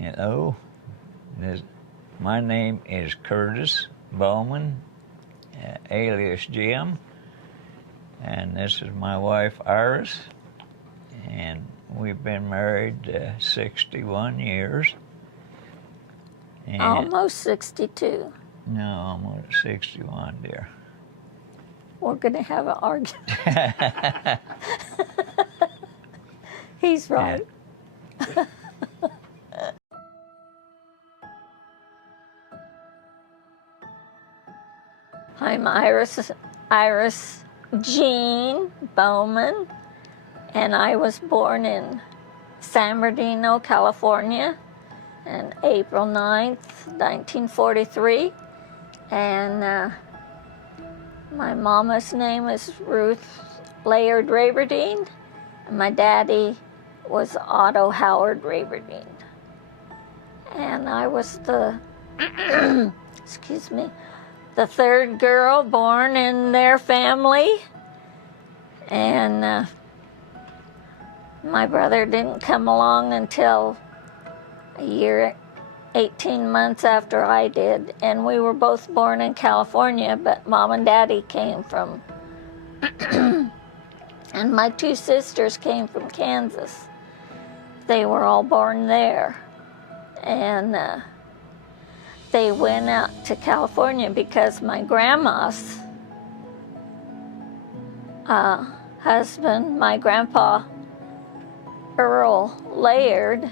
Hello. My name is Curtis Bowman, alias Jim, and this is my wife Iris, and we've been married 61 years. And Almost 62. No, almost 61, dear. We're going to have an argument. He's right. Yeah. I'm Iris Jean Bowman, and I was born in San Bernardino, California, on April 9th, 1943. And my mama's name is Ruth Laird Raberdeen, and my daddy was Otto Howard Raberdeen. And I was the, excuse me, the third girl born in their family. And my brother didn't come along until a year, 18 months after I did. And we were both born in California, but Mom and Daddy came from, and my two sisters came from Kansas. They were all born there. And they went out to California because my grandma's husband, my grandpa, Earl Laird,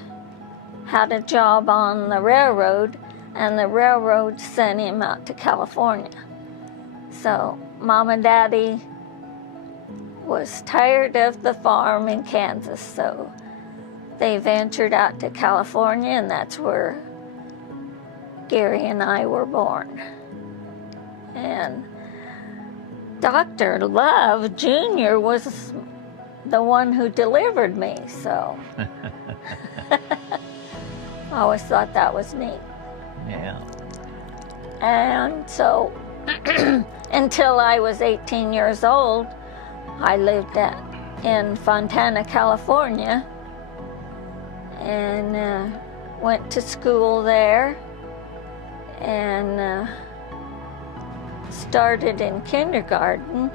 had a job on the railroad, and the railroad sent him out to California. So Mom and Daddy was tired of the farm in Kansas, so they ventured out to California, and that's where Gary and I were born. And Dr. Love Jr. was the one who delivered me, so I always thought that was neat. Yeah. And so until I was 18 years old, I lived in Fontana, California, and went to school there, and started in kindergarten.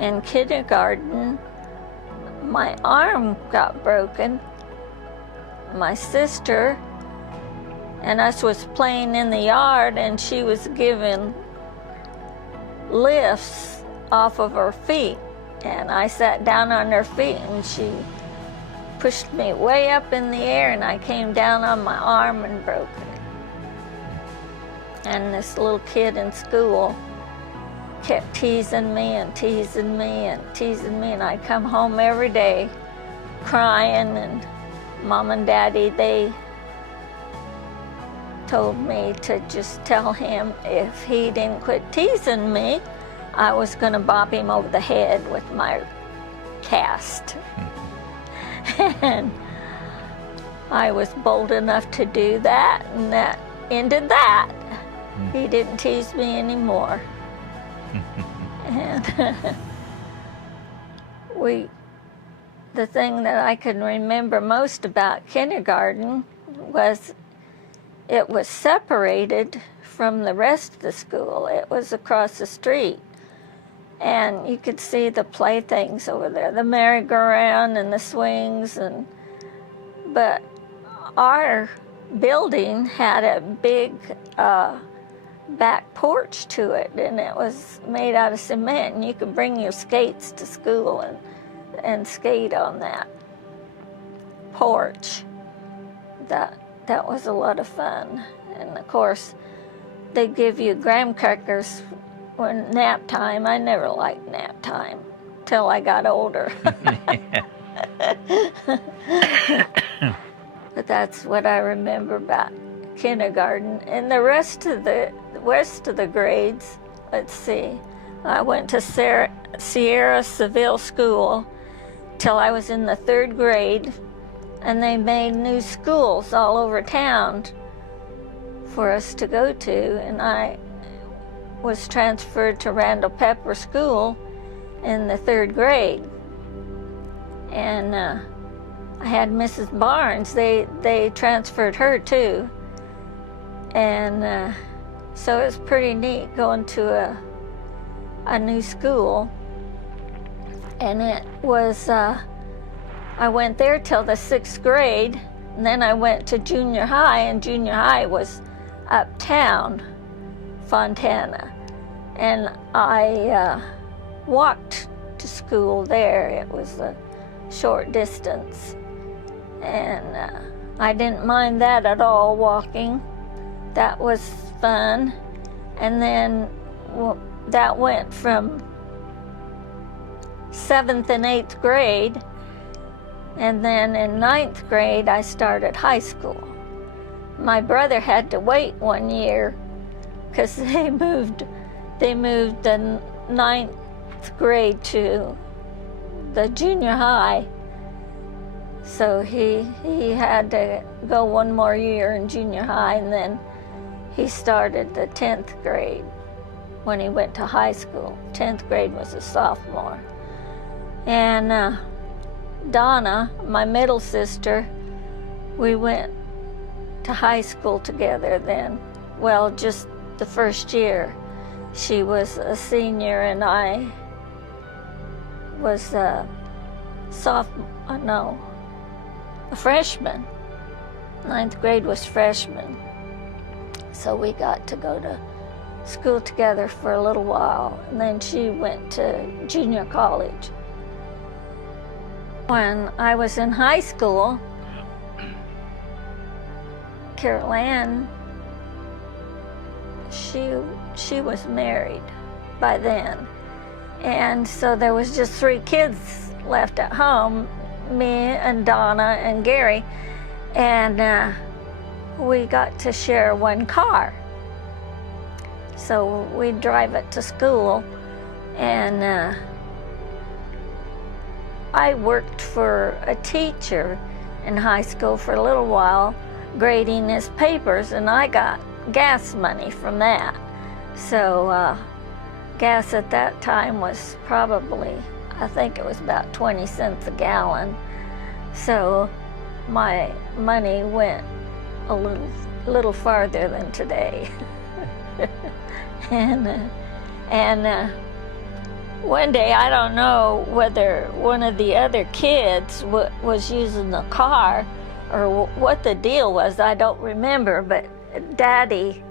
In kindergarten, my arm got broken. My sister and us was playing in the yard, and she was giving lifts off of her feet, and I sat down on her feet, and she pushed me way up in the air, and I came down on my arm and broke it. And this little kid in school kept teasing me and teasing me and teasing me, and I'd come home every day crying, and Mom and Daddy, they told me to just tell him if he didn't quit teasing me, I was going to bop him over the head with my cast. And I was bold enough to do that, and that ended that. He didn't tease me anymore. And the thing that I can remember most about kindergarten was it was separated from the rest of the school. It was across the street. And you could see the playthings over there, the merry-go-round and the swings. But our building had a big back porch to it, and it was made out of cement, and you could bring your skates to school and skate on that porch. That was a lot of fun. And of course, they give you graham crackers when nap time. I never liked nap time till I got older. But that's what I remember about kindergarten. And the rest of the grades, let's see, I went to Sierra Seville School till I was in the 3rd grade, and they made new schools all over town for us to go to, and I was transferred to Randall Pepper School in the 3rd grade. And I I had Mrs. Barnes. They transferred her too, and so it was pretty neat going to a new school. And it was I went there till the 6th grade, and then I went to junior high, and junior high was uptown, Fontana, and I walked to school there. It was a short distance, and I didn't mind that at all, walking. That was fun. And then that went from 7th and 8th grade, and then in 9th grade I started high school. My brother had to wait 1 year because they moved the 9th grade to the junior high, so he had to go 1 more year in junior high, and then he started the 10th grade when he went to high school. 10th grade was a sophomore. And Donna, my middle sister, we went to high school together then. Well, just the first year. She was a senior and I was a freshman. 9th grade was freshman. So we got to go to school together for a little while, and then she went to junior college. When I was in high school, Carol Ann, she was married by then, and so there was just 3 kids left at home, me and Donna and Gary, and we got to share 1 car. So we'd drive it to school, and I worked for a teacher in high school for a little while, grading his papers, and I got gas money from that. So gas at that time was probably, I think it was about 20 cents a gallon. So my money went a little farther than today. and one day, I don't know whether one of the other kids was using the car or what the deal was. I don't remember, but Daddy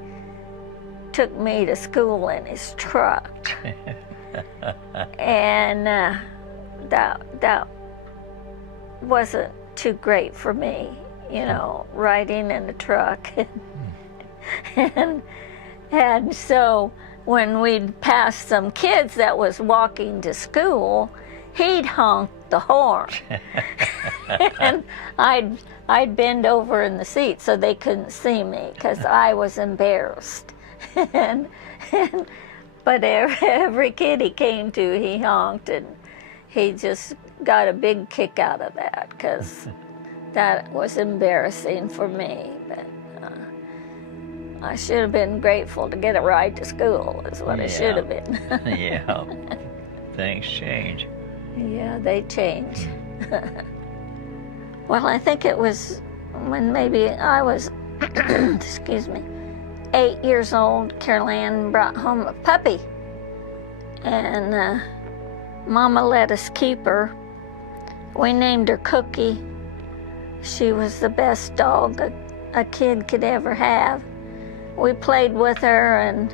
took me to school in his truck. And that wasn't too great for me, you know, riding in the truck. And so when we'd pass some kids that was walking to school, he'd honk the horn. And I'd bend over in the seat so they couldn't see me because I was embarrassed. But every kid he came to, he honked, and he just got a big kick out of that because that was embarrassing for me. But I should have been grateful to get a ride to school, is what it should have been. Yeah, things change. Yeah, they change. Well, I think it was when maybe I was, excuse me, 8 years old, Carol Ann brought home a puppy. And Mama let us keep her. We named her Cookie. She was the best dog a kid could ever have. We played with her, and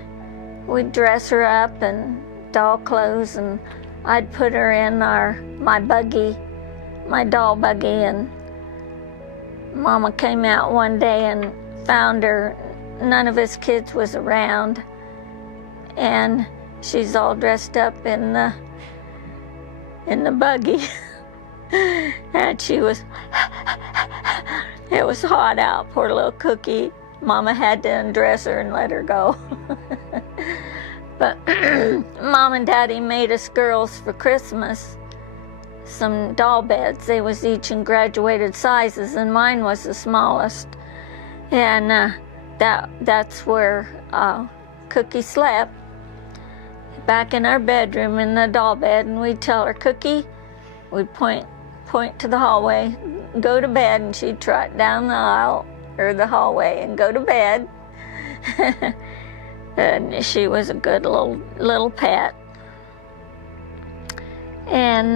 we'd dress her up in doll clothes, and I'd put her in my buggy, my doll buggy, and Mama came out one day and found her. None of his kids was around, and she's all dressed up in the buggy. And she was, it was hot out, poor little Cookie. Mama had to undress her and let her go. But Mom and Daddy made us girls for Christmas some doll beds. They was each in graduated sizes, and mine was the smallest. And that's where Cookie slept, back in our bedroom in the doll bed. And we'd tell her, Cookie, we'd point to the hallway, go to bed, and she'd trot down the aisle or the hallway and go to bed. And she was a good little pet. And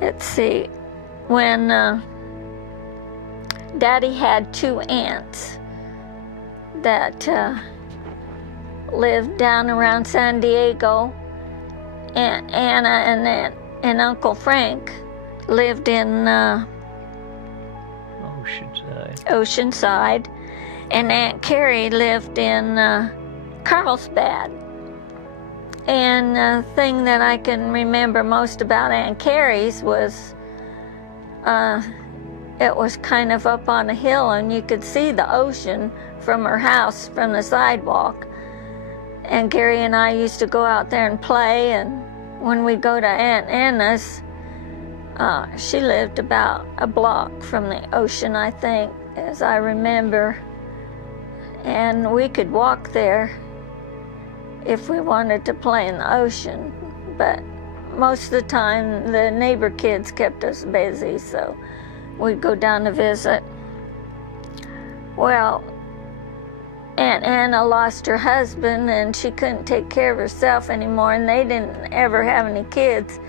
let's see, when Daddy had 2 aunts that lived down around San Diego, Aunt Anna and Uncle Frank lived in Oceanside, and Aunt Carrie lived in Carlsbad. And the thing that I can remember most about Aunt Carrie's was it was kind of up on a hill, and you could see the ocean from her house from the sidewalk. And Gary and I used to go out there and play, and when we'd go to Aunt Anna's, she lived about a block from the ocean, I think, as I remember. And we could walk there if we wanted to play in the ocean, but most of the time the neighbor kids kept us busy, so we'd go down to visit. Well, Aunt Anna lost her husband, and she couldn't take care of herself anymore, and they didn't ever have any kids,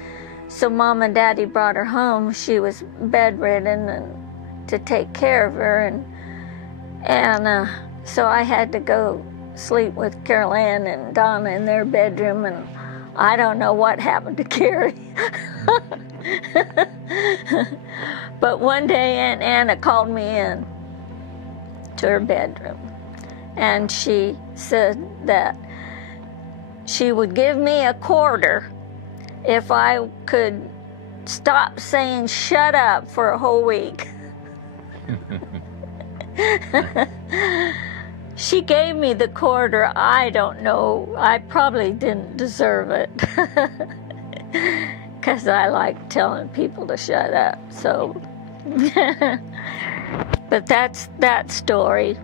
so Mom and Daddy brought her home. She was bedridden and to take care of her, and so I had to go sleep with Carol Ann and Donna in their bedroom, and I don't know what happened to Carrie. But one day Aunt Anna called me in to her bedroom, and she said that she would give me a quarter if I could stop saying shut up for a whole week. She gave me the quarter. I don't know, I probably didn't deserve it, because I like telling people to shut up, so. But that's that story.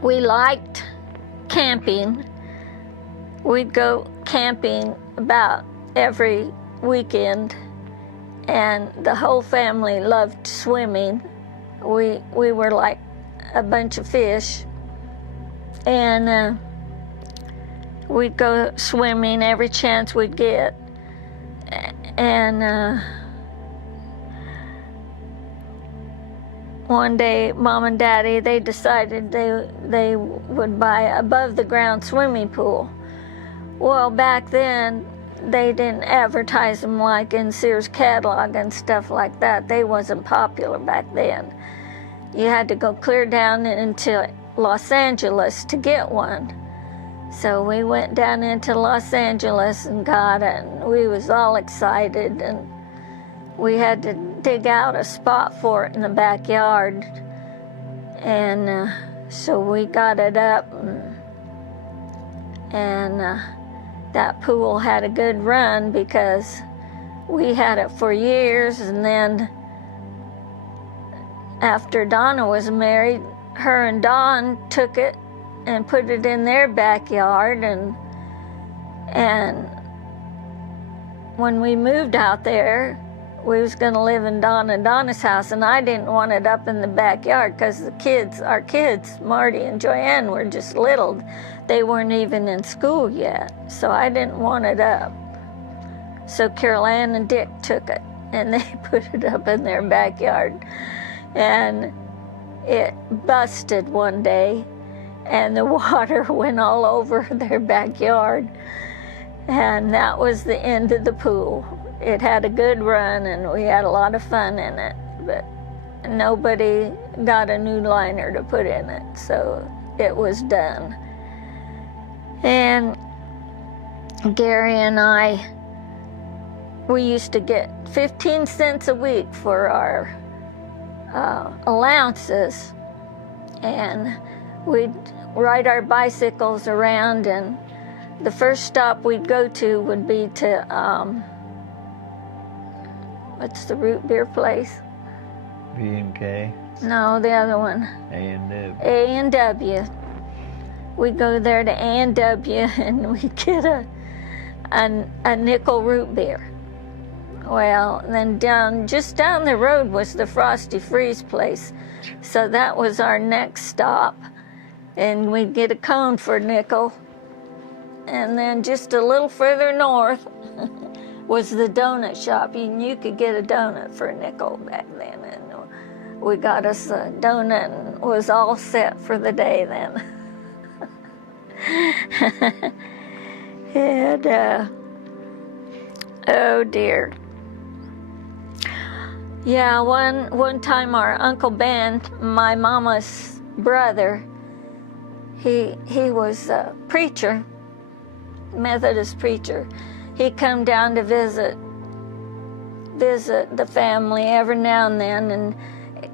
We liked camping. We'd go camping about every weekend, and the whole family loved swimming. We were like a bunch of fish, and we'd go swimming every chance we'd get. And one day Mom and Daddy, they decided they would buy above the ground swimming pool. Well, back then they didn't advertise them like in Sears catalog and stuff like that. They wasn't popular back then. You had to go clear down into Los Angeles to get one. So we went down into Los Angeles and got it, and we was all excited, and we had to dig out a spot for it in the backyard. And so we got it up, and that pool had a good run because we had it for years. And then after Donna was married, her and Don took it and put it in their backyard, and when we moved out there, we was going to live in Donna's house, and I didn't want it up in the backyard because our kids, Marty and Joanne, were just little. They weren't even in school yet, so I didn't want it up. So Carol Ann and Dick took it, and they put it up in their backyard. And it busted one day, and the water went all over their backyard, and that was the end of the pool. It had a good run, and we had a lot of fun in it, but nobody got a new liner to put in it, so it was done. And Gary and I, we used to get 15 cents a week for our allowances, and we'd ride our bicycles around, and the first stop we'd go to would be to what's the root beer place? B&K? No, the other one. A&W. A&W. We'd go there to A&W, and we'd get a nickel root beer. Well, then just down the road was the Frosty Freeze place. So that was our next stop. And we'd get a cone for a nickel. And then just a little further north was the donut shop. You could get a donut for a nickel back then. And we got us a donut and was all set for the day then. And, oh dear. Yeah, one time our Uncle Ben, my mama's brother, he was a preacher, Methodist preacher. He come down to visit the family every now and then, and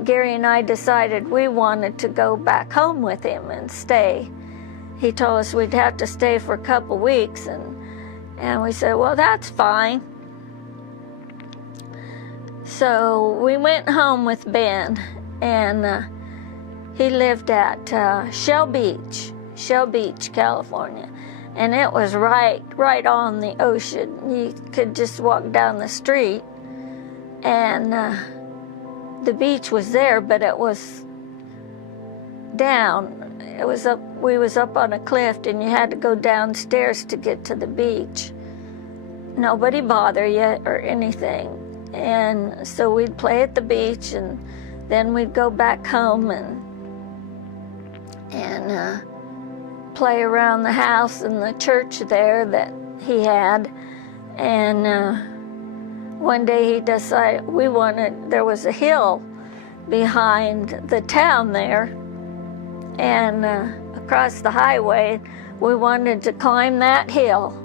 Gary and I decided we wanted to go back home with him and stay. He told us we'd have to stay for a couple weeks, and we said, well, that's fine. So we went home with Ben, and he lived at Shell Beach, California. And it was right on the ocean. You could just walk down the street, and the beach was there, but it was down. It was up. We was up on a cliff, and you had to go downstairs to get to the beach. Nobody bothered you or anything, and so we'd play at the beach, and then we'd go back home and play around the house and the church there that he had. And one day he decided there was a hill behind the town there, and across the highway, we wanted to climb that hill.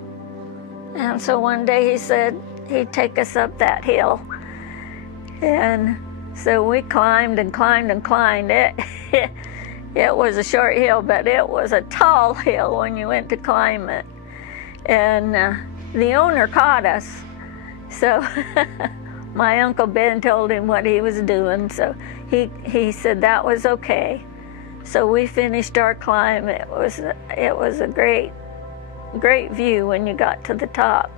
And so one day he said he'd take us up that hill. And so we climbed and climbed and climbed it. It was a short hill, but it was a tall hill when you went to climb it. And the owner caught us. So my Uncle Ben told him what he was doing, so he said that was okay. So we finished our climb. It was a great view when you got to the top.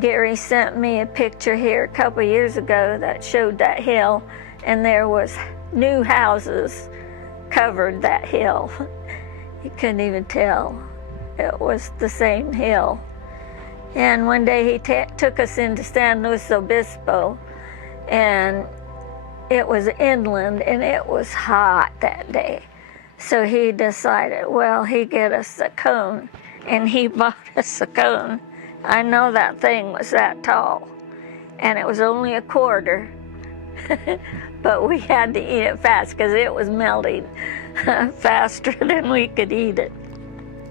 Gary sent me a picture here a couple years ago that showed that hill, and there was new houses covered that hill. You couldn't even tell it was the same hill. And one day he took us into San Luis Obispo, and it was inland, and it was hot that day. So he decided, well, he'd get us a cone, and he bought us a cone. I know that thing was that tall, and it was only a quarter. But we had to eat it fast because it was melting faster than we could eat it.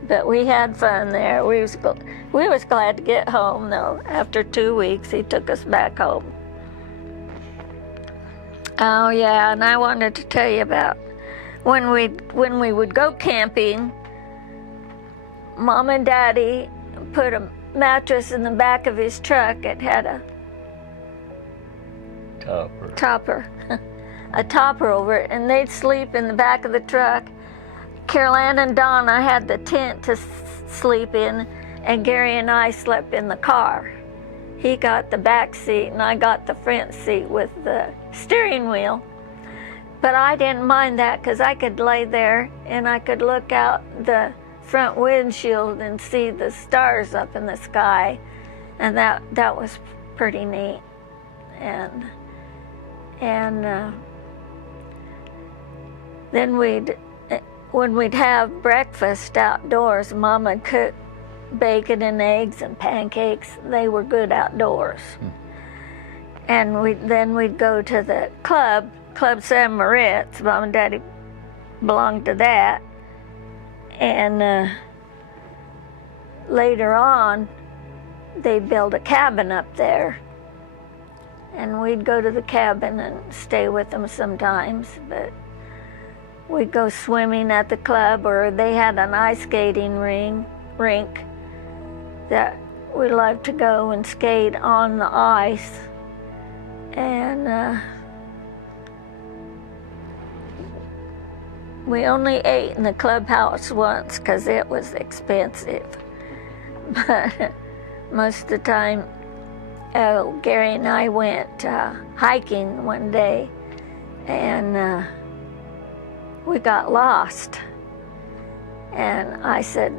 But we had fun there. We was glad to get home, though. After 2 weeks, he took us back home. Oh yeah, and I wanted to tell you about when we would go camping. Mom and Daddy put a mattress in the back of his truck. It had a topper, a topper over it, and they'd sleep in the back of the truck. Carol Ann and Donna had the tent to sleep in, and Gary and I slept in the car. He got the back seat, and I got the front seat with the steering wheel. But I didn't mind that because I could lay there and I could look out the front windshield and see the stars up in the sky, and that was pretty neat. And then when we'd have breakfast outdoors, Mom would cook bacon and eggs and pancakes. They were good outdoors. And we'd go to the Club San Moritz. Mom and Daddy belonged to that. And later on, they built a cabin up there. And we'd go to the cabin and stay with them sometimes. But we'd go swimming at the club, or they had an ice skating rink that we loved to go and skate on the ice. And we only ate in the clubhouse once because it was expensive. But most of the time, Gary and I went hiking one day, and we got lost. And I said,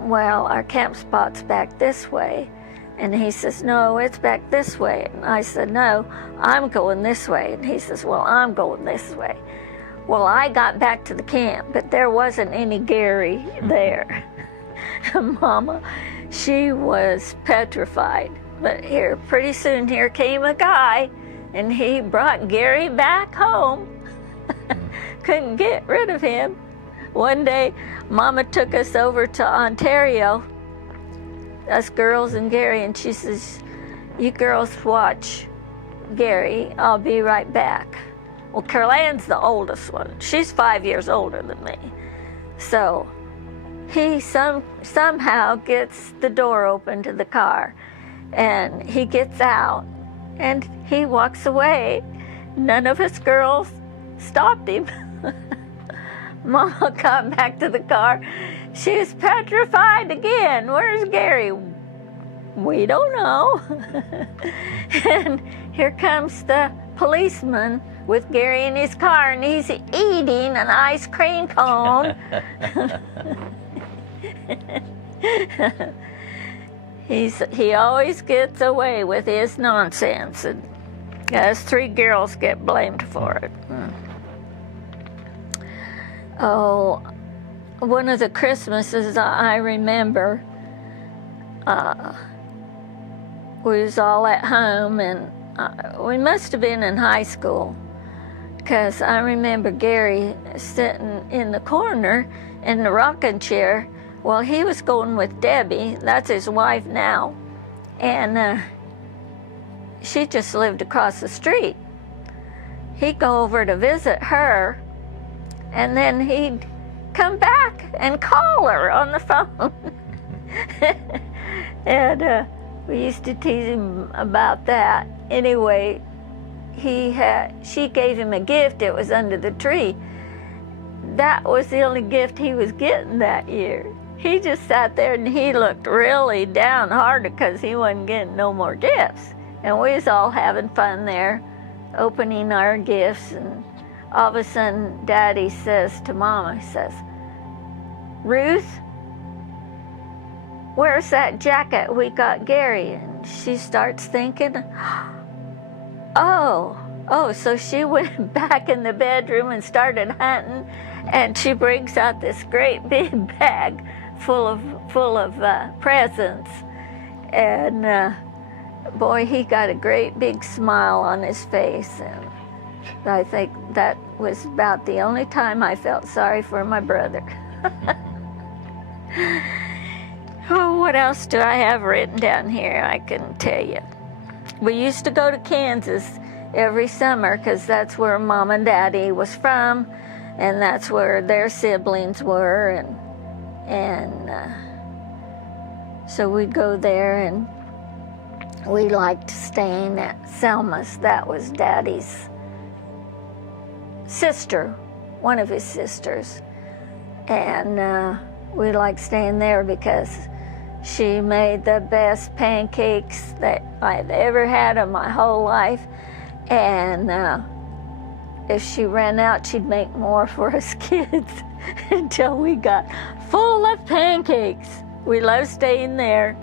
well, our camp spot's back this way. And he says, no, it's back this way. And I said, no, I'm going this way. And he says, well, I'm going this way. Well, I got back to the camp, but there wasn't any Gary there. Mama, she was petrified. But here, pretty soon, here came a guy, and he brought Gary back home. Couldn't get rid of him. One day, Mama took us over to Ontario, us girls and Gary, and she says, you girls watch Gary, I'll be right back. Well, Carolyn's the oldest one. She's 5 years older than me. So he somehow gets the door open to the car, and he gets out, and he walks away. None of us girls stopped him. Mama got back to the car. She was petrified again. Where's Gary? We don't know. And here comes the policeman with Gary in his car, and he's eating an ice cream cone. He always gets away with his nonsense, and us 3 girls get blamed for it. Oh, one of the Christmases I remember, we was all at home, and we must have been in high school, because I remember Gary sitting in the corner in the rocking chair. Well, he was going with Debbie, that's his wife now, and she just lived across the street. He'd go over to visit her, and then he'd come back and call her on the phone. And we used to tease him about that. Anyway, she gave him a gift. It was under the tree. That was the only gift he was getting that year. He just sat there and he looked really downhearted because he wasn't getting no more gifts. And we was all having fun there, opening our gifts. And all of a sudden, Daddy says to Mama, he says, Ruth, where's that jacket we got Gary? And she starts thinking, oh, so she went back in the bedroom and started hunting, and she brings out this great big bag full of presents. And boy, he got a great big smile on his face. And I think that was about the only time I felt sorry for my brother. Oh, what else do I have written down here I can tell you? We used to go to Kansas every summer because that's where Mom and Daddy was from, and that's where their siblings were, and so we'd go there, and we liked staying at Selma's. That was Daddy's sister, one of his sisters, and we liked staying there because she made the best pancakes that I've ever had in my whole life, and if she ran out, she'd make more for us kids until we got full of pancakes. We loved staying there,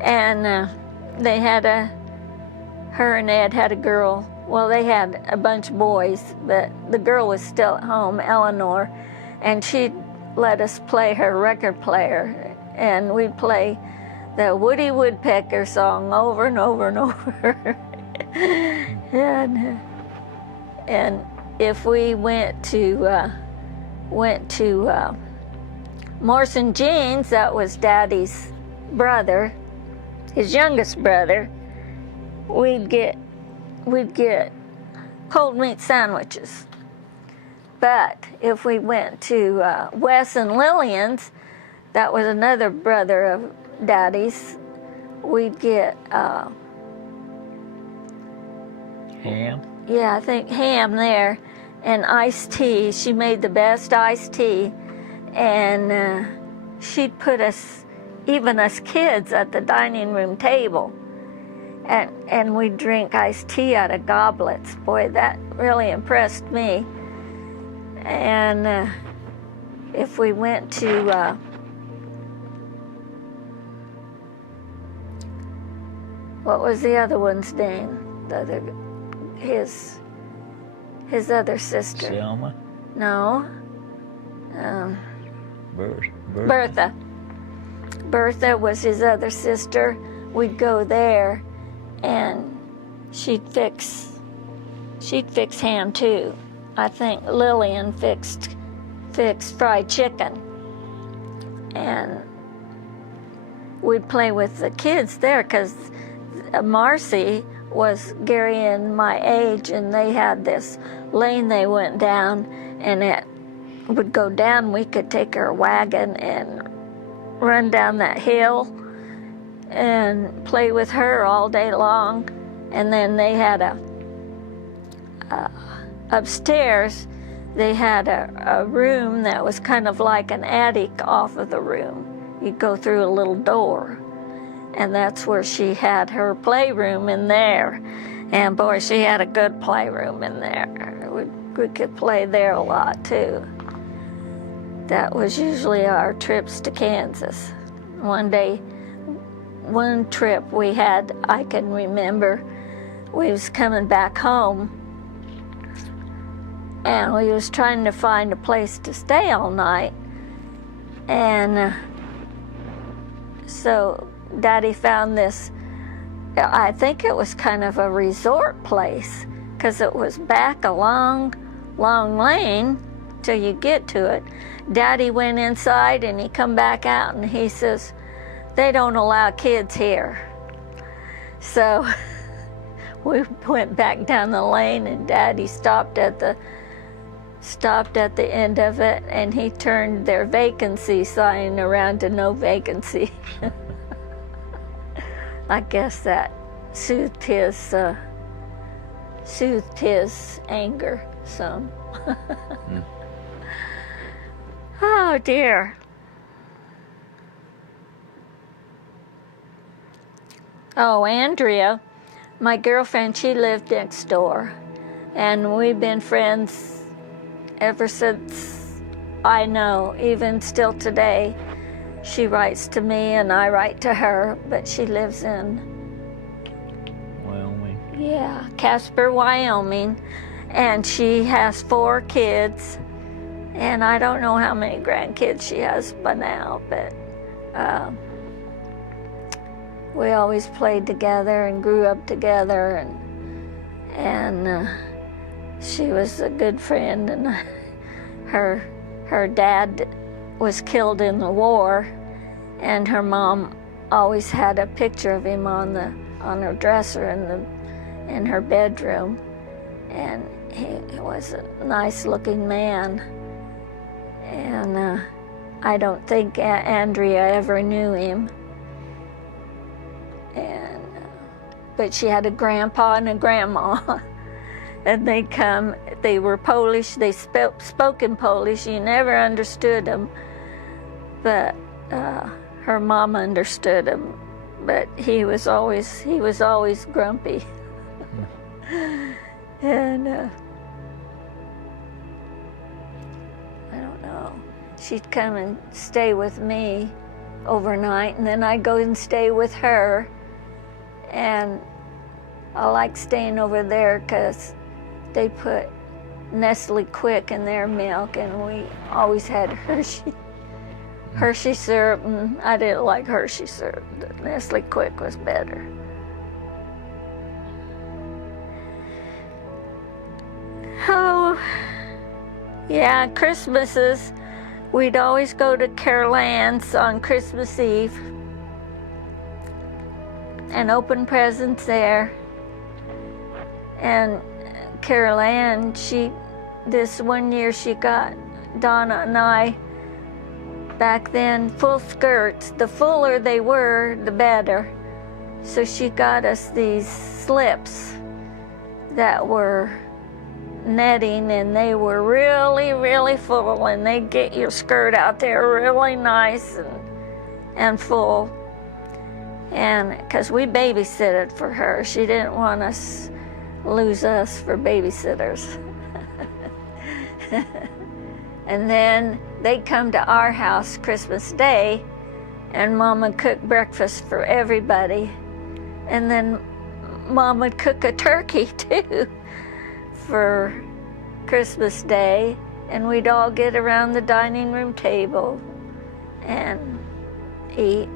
and they had her and Ed had a girl. Well, they had a bunch of boys, but the girl was still at home, Eleanor, and she'd let us play her record player, and we'd play the Woody Woodpecker song over and over and over. And if we went to Morrison Jeans, that was Daddy's brother, his youngest brother, we'd get cold meat sandwiches. But if we went to Wes and Lillian's, that was another brother of Daddy's, we'd get ham? Yeah, I think ham there, and iced tea. She made the best iced tea, and she'd put us, even us kids, at the dining room table. and we'd drink iced tea out of goblets. Boy, that really impressed me. And if we went to what was the other one's name? His other sister. Selma? No. Bertha. Bertha was his other sister. We'd go there, and she'd fix ham too. I think Lillian fixed fried chicken, and we'd play with the kids there because Marcy was Gary and my age, and they had this lane they went down, and it would go down. We could take our wagon and run down that hill and play with her all day long. And then they had upstairs, they had a room that was kind of like an attic off of the room. You'd go through a little door, and that's where she had her playroom in there. And boy, she had a good playroom in there. We could play there a lot too. That was usually our trips to Kansas. One trip we had, I can remember, we was coming back home, and we was trying to find a place to stay all night. And so Daddy found this, I think it was kind of a resort place, because it was back a long lane till you get to it. Daddy went inside, and he come back out, and he says, "They don't allow kids here." So we went back down the lane, and Daddy stopped at the end of it, and he turned their vacancy sign around to no vacancy. I guess that soothed his anger some. Oh dear. Oh, Andrea, my girlfriend, she lived next door, and we've been friends ever since I know, even still today. She writes to me and I write to her, but she lives in Wyoming. Yeah, Casper, Wyoming, and she has 4 kids, and I don't know how many grandkids she has by now, but we always played together and grew up together, and she was a good friend, and her dad was killed in the war, and her mom always had a picture of him on her dresser in her bedroom, and he was a nice looking man. And I don't think Andrea ever knew him. But she had a grandpa and a grandma, and they were Polish, they spoke in Polish, you never understood them, but her mom understood him, but he was always grumpy. And I don't know, she'd come and stay with me overnight, and then I'd go and stay with her. And I like staying over there because they put Nestle Quick in their milk, and we always had Hershey syrup, and I didn't like Hershey syrup. Nestle Quick was better. Oh, yeah, Christmases, we'd always go to Carol Ann's on Christmas Eve and open presents there. And Carol Ann, this one year she got Donna and I, back then, full skirts. The fuller they were, the better. So she got us these slips that were netting, and they were really, really full, and they get your skirt out there really nice and full. and because we babysitted for her. She didn't want us lose us for babysitters. And then they'd come to our house Christmas Day, and Mom would cook breakfast for everybody. And then Mom would cook a turkey too for Christmas Day, and we'd all get around the dining room table and eat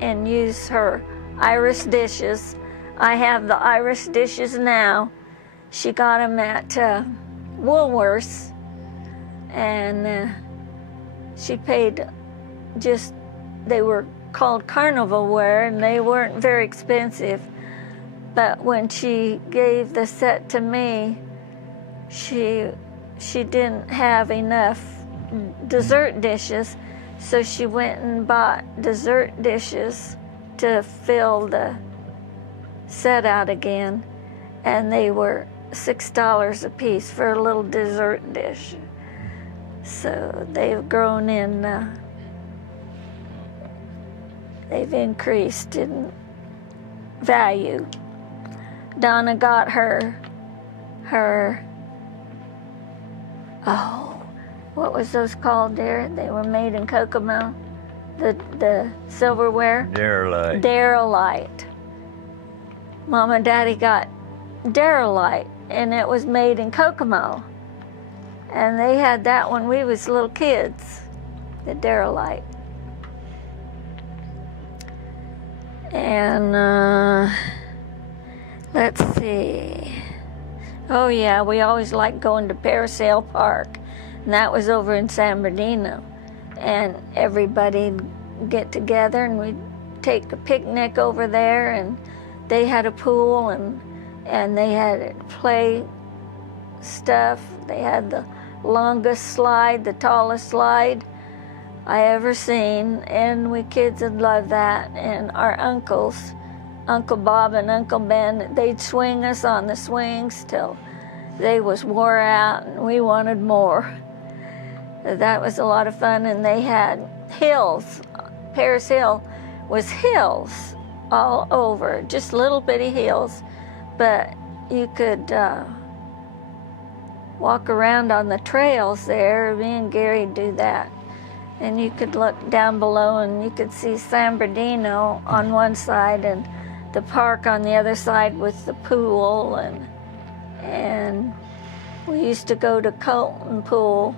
and use her Irish dishes. I have the Irish dishes now. She got them at Woolworths, and she paid they were called carnival ware, and they weren't very expensive. But when she gave the set to me, she didn't have enough dessert dishes, so she went and bought dessert dishes to fill the set out again, and they were $6 a piece for a little dessert dish. So they've grown they've increased in value. Donna got her what was those called there? They were made in Kokomo, the silverware. Derelight. Mom and Daddy got Derelight, and it was made in Kokomo. And they had that when we was little kids, the Derelight. And let's see. Oh yeah, we always liked going to Parasail Park, and that was over in San Bernardino. And everybody'd get together, and we'd take a picnic over there, and they had a pool, and they had play stuff. They had the longest slide, the tallest slide I ever seen, and we kids would love that. And our uncles, Uncle Bob and Uncle Ben, they'd swing us on the swings till they was wore out, and we wanted more. That was a lot of fun. And they had hills. Paris Hill was hills all over, just little bitty hills, but you could walk around on the trails there. Me and Gary do that. And you could look down below, and you could see San Bernardino on one side and the park on the other side with the pool. And we used to go to Colton Pool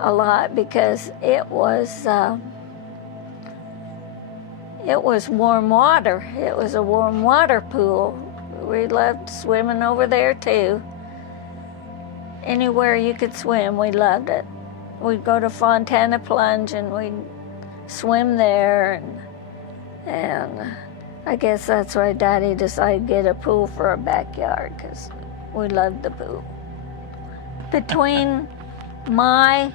a lot because it was warm water. It was a warm water pool. We loved swimming over there too. Anywhere you could swim, we loved it. We'd go to Fontana Plunge, and we'd swim there, and I guess that's why Daddy decided to get a pool for our backyard, because we loved the pool. Between my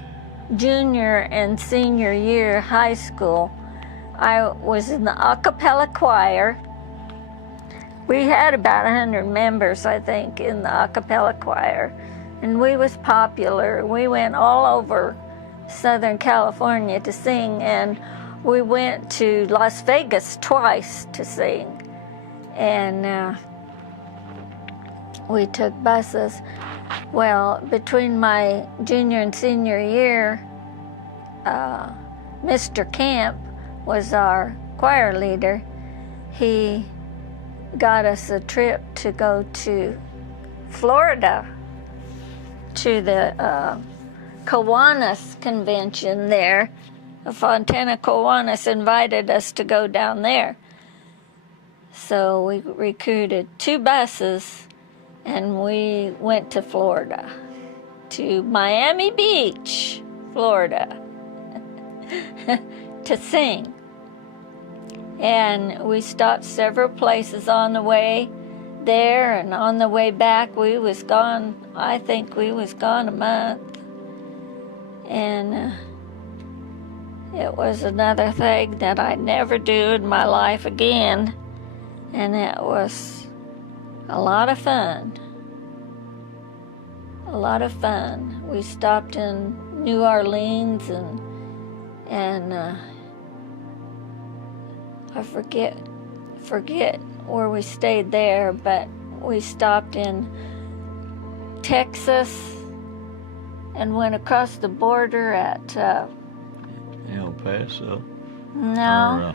junior and senior year of high school, I was in the a cappella choir. We had about 100 members, I think, in the a cappella choir. And we was popular. We went all over Southern California to sing, and we went to Las Vegas twice to sing. And we took buses. Well, between my junior and senior year, Mr. Camp was our choir leader. He got us a trip to go to Florida, to the Kiwanis convention there. Fontana Kiwanis invited us to go down there. So we recruited 2 buses, and we went to Florida, to Miami Beach, Florida, to sing. And we stopped several places on the way there, and on the way back we was gone, I think we was gone a month. And it was another thing that I'd never do in my life again, and it was a lot of fun. A lot of fun. We stopped in New Orleans, and I forget forget where we stayed there, but we stopped in Texas and went across the border at El Paso. no, Or,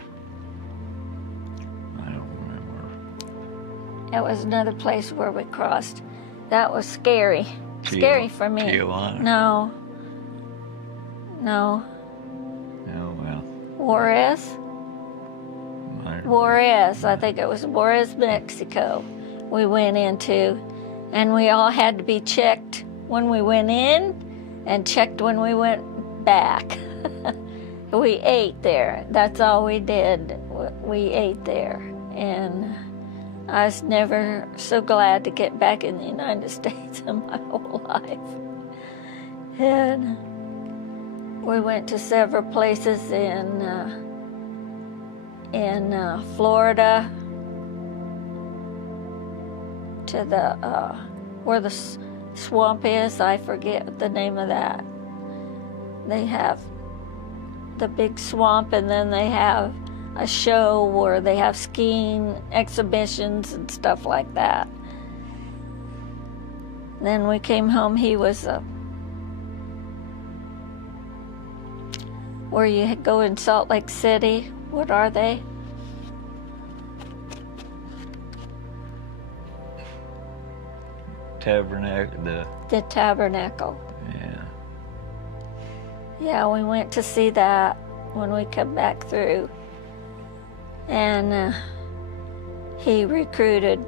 I don't remember. it was another place where we crossed. That was scary. Scary for me. Tijuana? No. Oh, well. Juarez? Juarez, I think it was Juarez, Mexico, we went into, and we all had to be checked when we went in and checked when we went back. We ate there. That's all we did. We ate there, and I was never so glad to get back in the United States in my whole life. And we went to several places in Florida, to the where the swamp is. I forget the name of that. They have the big swamp, and then they have a show where they have skiing exhibitions and stuff like that. Then we came home. He was where you go in Salt Lake City. What are they? Tabernacle. The Tabernacle. Yeah. Yeah, we went to see that when we come back through. And he recruited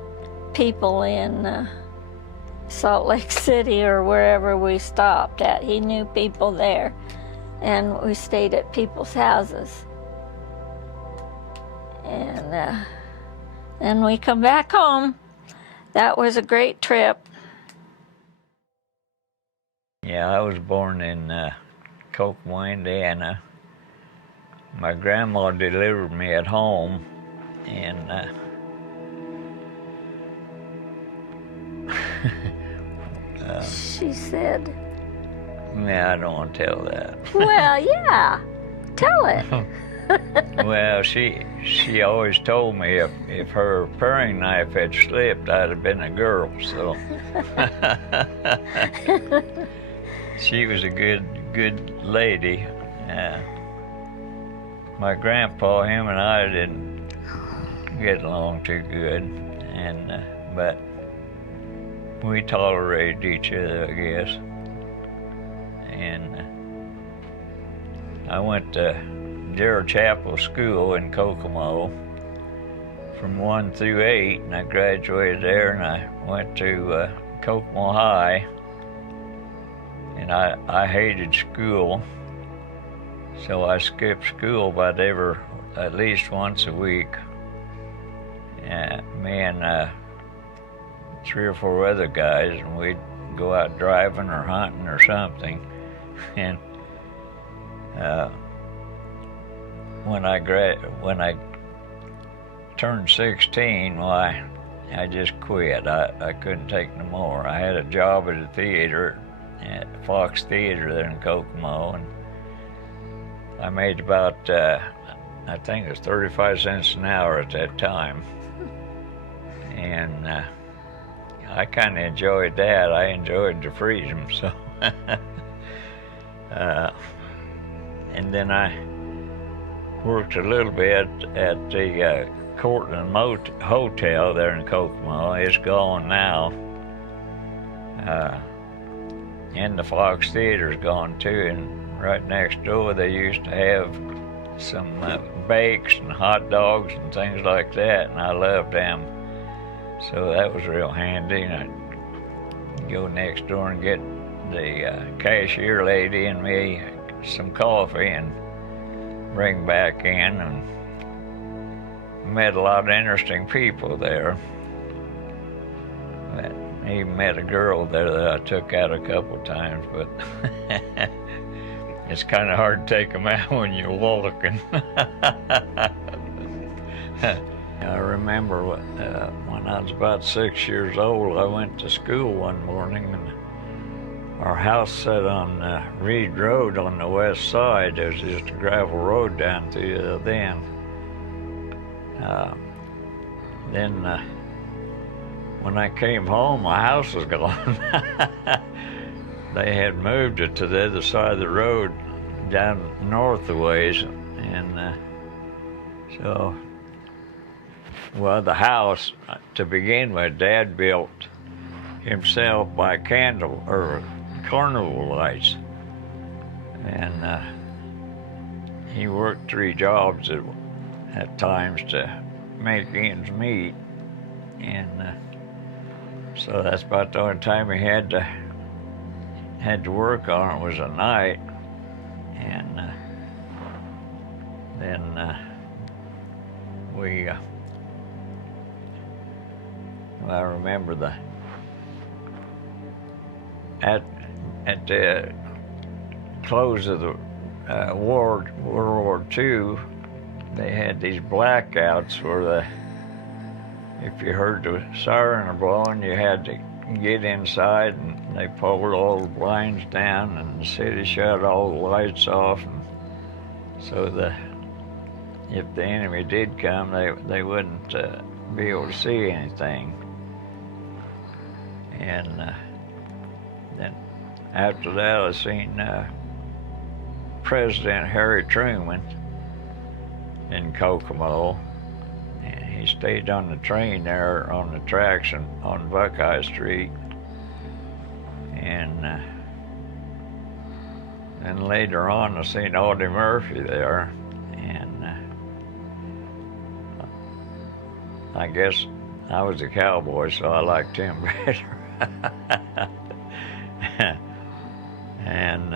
people in Salt Lake City or wherever we stopped at. He knew people there, and we stayed at people's houses. And then we come back home. That was a great trip. Yeah, I was born in Kokomo, Indiana. My grandma delivered me at home, and She said, yeah, I don't want to tell that. well, yeah, tell it. Well, she always told me if her paring knife had slipped, I'd have been a girl. So she was a good lady. My grandpa, him and I didn't get along too good, and but we tolerated each other, I guess. And I went to Darrell Chapel School in Kokomo from 1 through 8, and I graduated there, and I went to Kokomo High, and I hated school, so I skipped school about at least once a week. Me and 3 or 4 other guys, and we'd go out driving or hunting or something. And when I turned 16, well, I just quit. I couldn't take no more. I had a job at a theater, at Fox Theater there in Kokomo, and I made about, I think it was 35 cents an hour at that time. And I kind of enjoyed that. I enjoyed the freedom, so. And then I worked a little bit at the Cortland Hotel there in Kokomo. It's gone now. And the Fox Theater's gone too, and right next door they used to have some bakes and hot dogs and things like that, and I loved them. So that was real handy. And I'd go next door and get the cashier lady and me some coffee and bring back in, and met a lot of interesting people there. I even met a girl there that I took out a couple times, but it's kind of hard to take them out when you're walking. I remember when I was about 6 years old, I went to school one morning, and our house sat on Reed Road on the west side. There was just a gravel road down through there then. then when I came home, my house was gone. They had moved it to the other side of the road, down north a ways, and so, well, the house, to begin with, Dad built himself by candle or carnival lights, and he worked 3 jobs at times to make ends meet, and so that's about the only time he had to work on it was at night, and then we well, I remember at the close of the World War II, they had these blackouts where if you heard the siren blowing, you had to get inside, and they pulled all the blinds down, and the city shut all the lights off, and so if the enemy did come, they wouldn't be able to see anything. And then after that, I seen President Harry Truman in Kokomo, and he stayed on the train there on the tracks on Buckeye Street, and then later on I seen Audie Murphy there, and I guess I was a cowboy, so I liked him better. And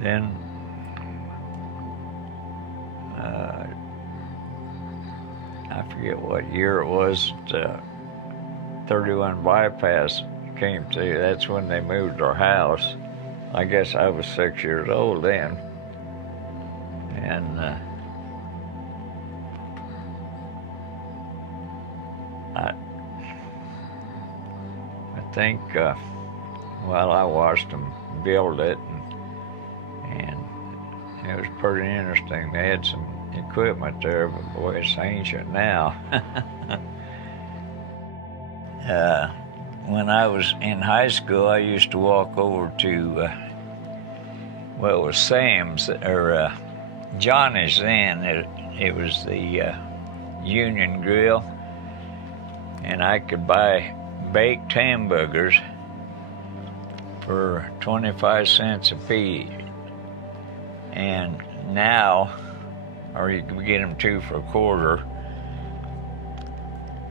then I forget what year it was, 31 bypass came to. That's when they moved our house. I guess I was 6 years old then, and I think well, I watched them build it, and it was pretty interesting. They had some equipment there, but boy, it's ancient now. When I was in high school, I used to walk over to, well, it was Sam's, or Johnny's then. It was the Union Grill, and I could buy baked hamburgers for 25 cents a piece. And now, or you can get them 2 for a quarter.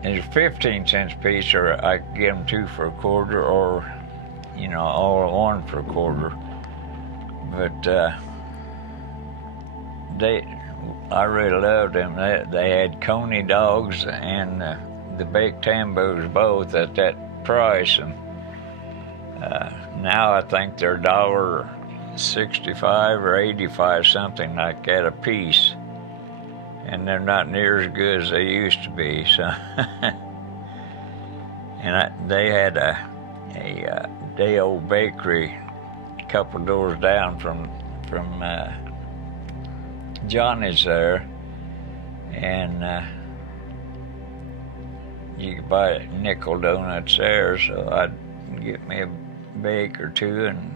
It's 15 cents a piece, or I could get them 2 for a quarter, or, you know, all 1 for a quarter. But I really loved them. They had coney dogs and the baked hamburgers both at that price, and now I think they're $1.65 or 85, something like that a piece, and they're not near as good as they used to be. So, and they had a day-old bakery a couple doors down from Johnny's there, and you could buy nickel donuts there, so I'd get me a bake or 2 and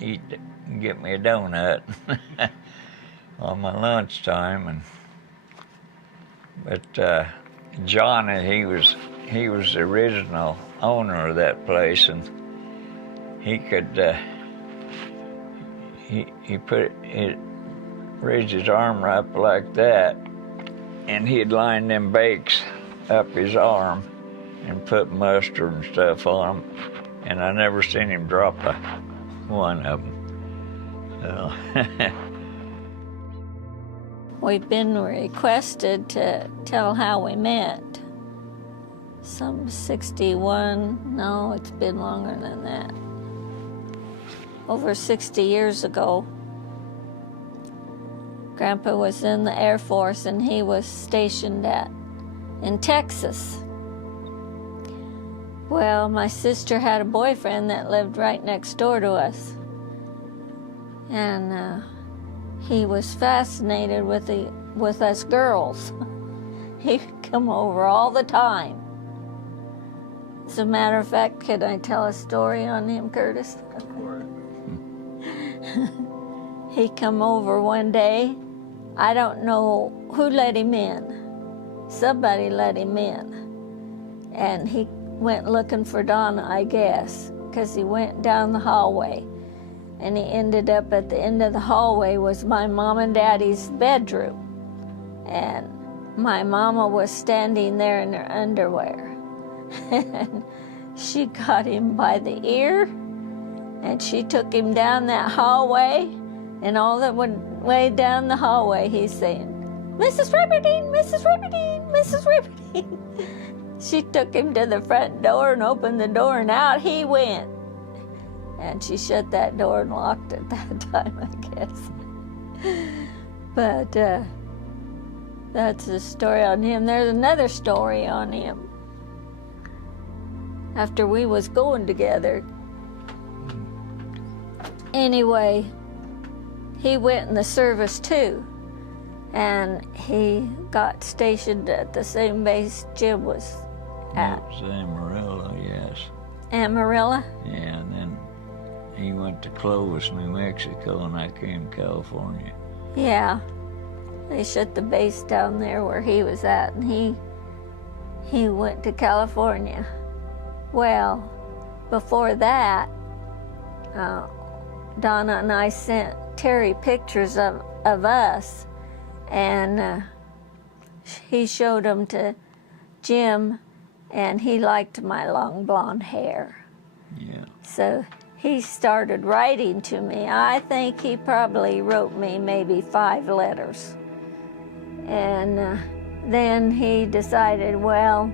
eat, get me a donut on my lunchtime. But Johnny, he was the original owner of that place, and he could he put it, raised his arm up like that, and he'd line them bakes up his arm and put mustard and stuff on them, and I never seen him drop one of them. So We've been requested to tell how we met. Some 61, no, it's been longer than that. Over 60 years ago, Grandpa was in the Air Force, and he was stationed in Texas. Well, my sister had a boyfriend that lived right next door to us, and he was fascinated with us girls, He'd come over all the time. As a matter of fact, can I tell a story on him, Curtis? He come over one day. I don't know who let him in. Somebody let him in. And he went looking for Donna, I guess, because he went down the hallway. And he ended up at the end of the hallway was my mom and daddy's bedroom. And my mama was standing there in her underwear. And she got him by the ear, and she took him down that hallway, and all the way down the hallway he's saying, "Mrs. Riverdine, Mrs. Riverdine, Mrs. Riverdine." She took him to the front door and opened the door, and out he went. And she shut that door and locked it that time, I guess. But that's the story on him. There's another story on him. After we was going together. Anyway, he went in the service too. And he got stationed at the same base Jim was at. It was Amarillo, yes. Amarillo? Yeah, and then he went to Clovis, New Mexico, and I came to California. Yeah. They shut the base down there where he was at, and he went to California. Well, before that, Donna and I sent Terry pictures of us, and he showed them to Jim, and he liked my long blonde hair. Yeah. So he started writing to me. I think he probably wrote me maybe 5 letters. And then he decided, well,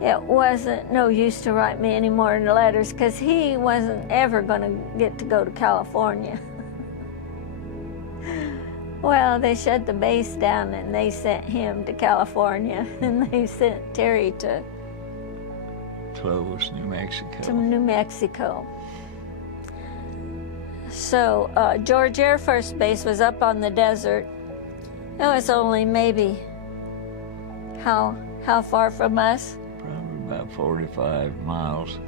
it wasn't no use to write me any more letters because he wasn't ever going to get to go to California. Well, they shut the base down and they sent him to California, and they sent Terry to Clovis, New Mexico. To New Mexico. So George Air Force Base was up on the desert. It was only maybe how far from us? Probably about 45 miles.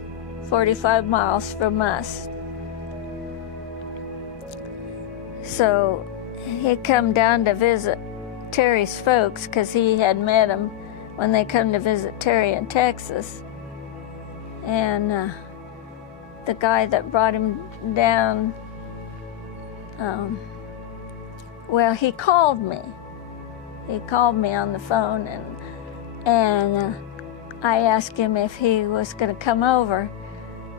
45 miles from us. So he come down to visit Terry's folks because he had met them when they come to visit Terry in Texas. And the guy that brought him down, well, he called me. He called me on the phone, and I asked him if he was going to come over.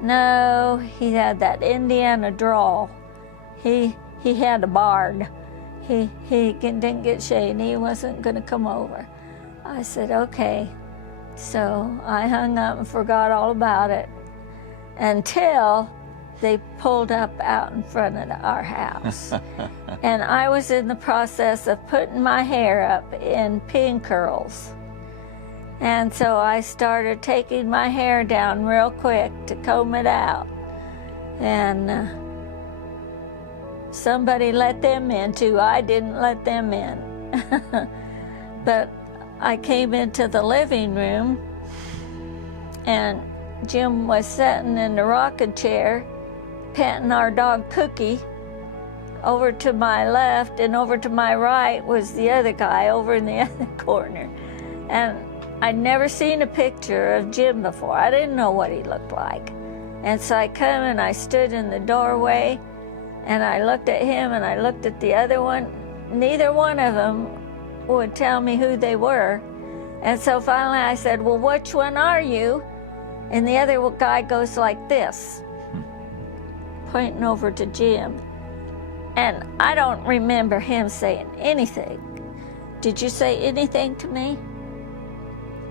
No, he had that Indiana drawl. He had a bard. He didn't get shade. He wasn't going to come over. I said, okay. So I hung up and forgot all about it until they pulled up out in front of our house. And I was in the process of putting my hair up in pin curls. And so I started taking my hair down real quick to comb it out. And somebody let them in too. I didn't let them in. But I came into the living room, and Jim was sitting in the rocking chair, petting our dog Cookie. Over to my left and over to my right was the other guy over in the other corner. And I'd never seen a picture of Jim before. I didn't know what he looked like. And so I come and I stood in the doorway, and I looked at him and I looked at the other one. Neither one of them would tell me who they were. And so finally I said, well, which one are you? And the other guy goes like this, pointing over to Jim. And I don't remember him saying anything. Did you say anything to me?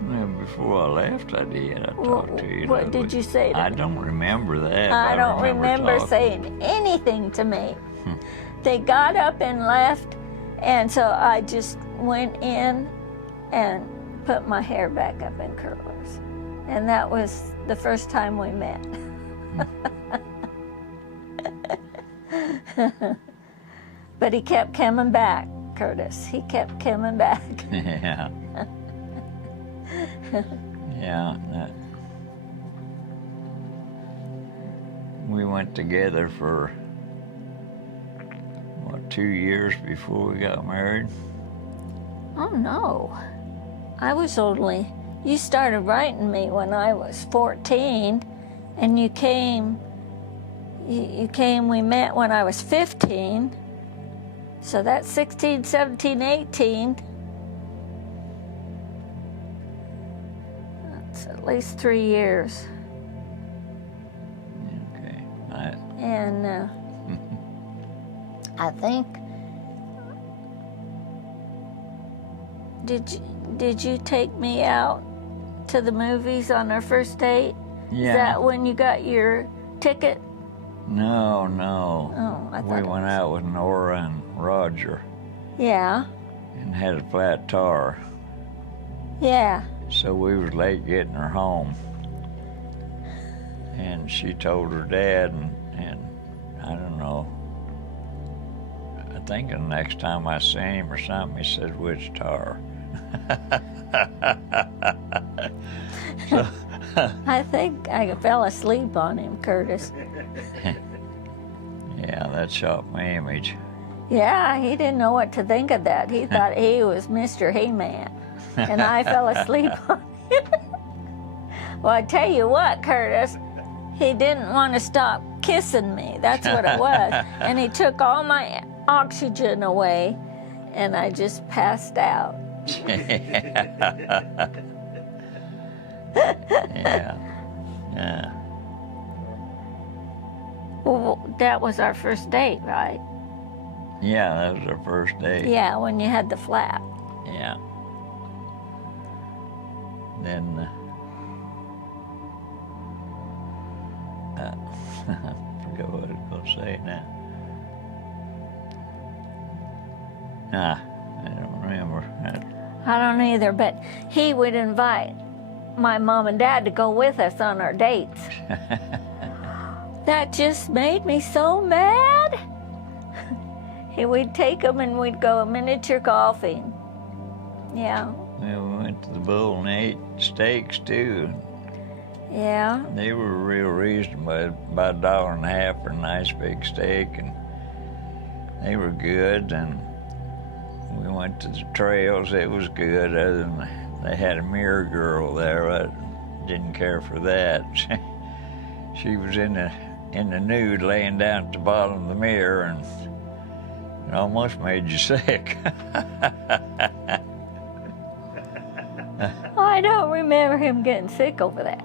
Well, before I left, I did. I talked to you. What did you say to me? I don't remember that. I don't remember saying anything to me. They got up and left, and so I just went in and put my hair back up in curlers. And that was the first time we met. But he kept coming back. Curtis. He kept coming back. Yeah. Yeah. We went together for, 2 years before we got married? Oh, no. You started writing me when I was 14, and you came, we met when I was 15, so that's 16, 17, 18. That's at least 3 years. Okay. And I think, did you take me out to the movies on our first date? Yeah. Is that when you got your ticket? No. Oh, I thought we went out with Nora and Roger. Yeah. And had a flat tire. Yeah. So we was late getting her home. And she told her dad, and I don't know, I think the next time I seen him or something, he said, which tire? So, I think I fell asleep on him, Curtis. yeah, that shocked my image. Yeah, he didn't know what to think of that. He thought he was Mr. He-Man, and I fell asleep on him. Well, I tell you what, Curtis, he didn't want to stop kissing me. That's what it was. And he took all my oxygen away, and I just passed out. Yeah. Well, that was our first date, right? Yeah, that was our first date. Yeah, when you had the flat. Yeah. Then, I forgot what I was going to say now. I don't remember. I don't either, but he would invite my mom and dad to go with us on our dates. That just made me so mad. We'd take them and we'd go miniature golfing. Yeah. We went to the Bull and ate steaks too. Yeah. They were real reasonable, about $1.50 for a nice big steak, and they were good. And we went to the trails. It was good. Other than they had a mirror girl there, I didn't care for that. She was in the nude, laying down at the bottom of the mirror, and it almost made you sick. I don't remember him getting sick over that.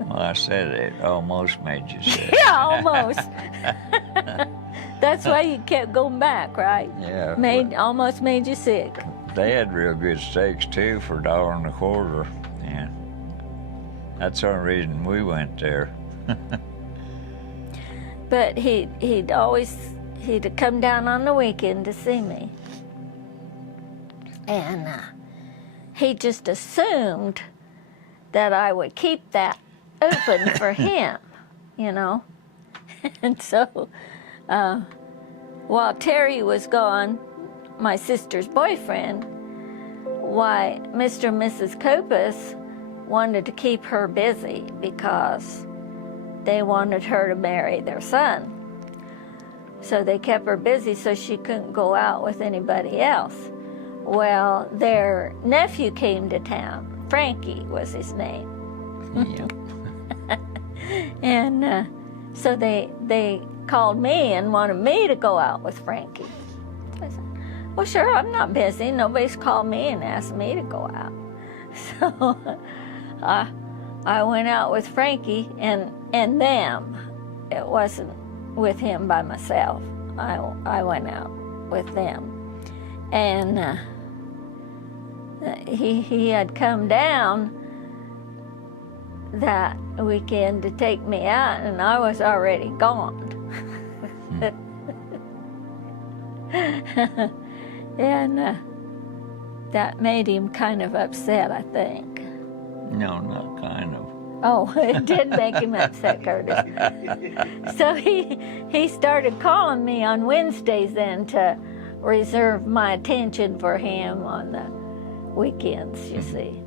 Well, I said it almost made you sick. Yeah, almost. That's why you kept going back, right? Yeah. Almost made you sick. They had real good steaks too for $1.25. Yeah. That's the only reason we went there. But he'd come down on the weekend to see me. And he just assumed that I would keep that open for him, you know. And so while Terry was gone, my sister's boyfriend, why Mr. and Mrs. Copus wanted to keep her busy because they wanted her to marry their son. So they kept her busy so she couldn't go out with anybody else. Well, their nephew came to town. Frankie was his name. Yeah. And so they called me and wanted me to go out with Frankie. I said, well, sure, I'm not busy. Nobody's called me and asked me to go out. So I went out with Frankie and them. It wasn't with him by myself. I went out with them. And he had come down that weekend to take me out, and I was already gone. And that made him kind of upset, I think. No, not kind of. Oh, it did make him upset, Curtis. So he started calling me on Wednesdays then to reserve my attention for him on the weekends, you see.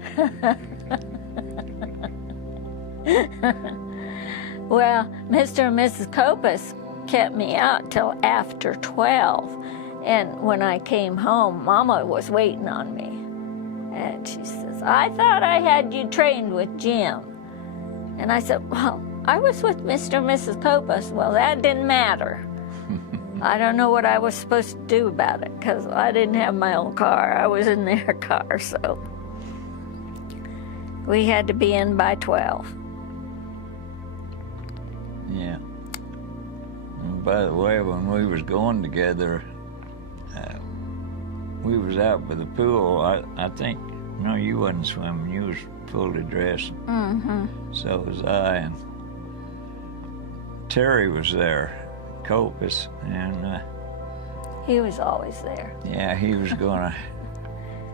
Well, Mr. and Mrs. Copas kept me out till after 12. And when I came home, Mama was waiting on me. And she says, I thought I had you trained with Jim. And I said, well, I was with Mr. and Mrs. Copas. Well, that didn't matter. I don't know what I was supposed to do about it because I didn't have my own car. I was in their car, so we had to be in by 12. Yeah. And by the way, when we was going together, we was out by the pool. I think, no, you wasn't swimming. You was fully dressed. Mm-hmm. So was I. And Terry was there, Copus, and he was always there. yeah, he was gonna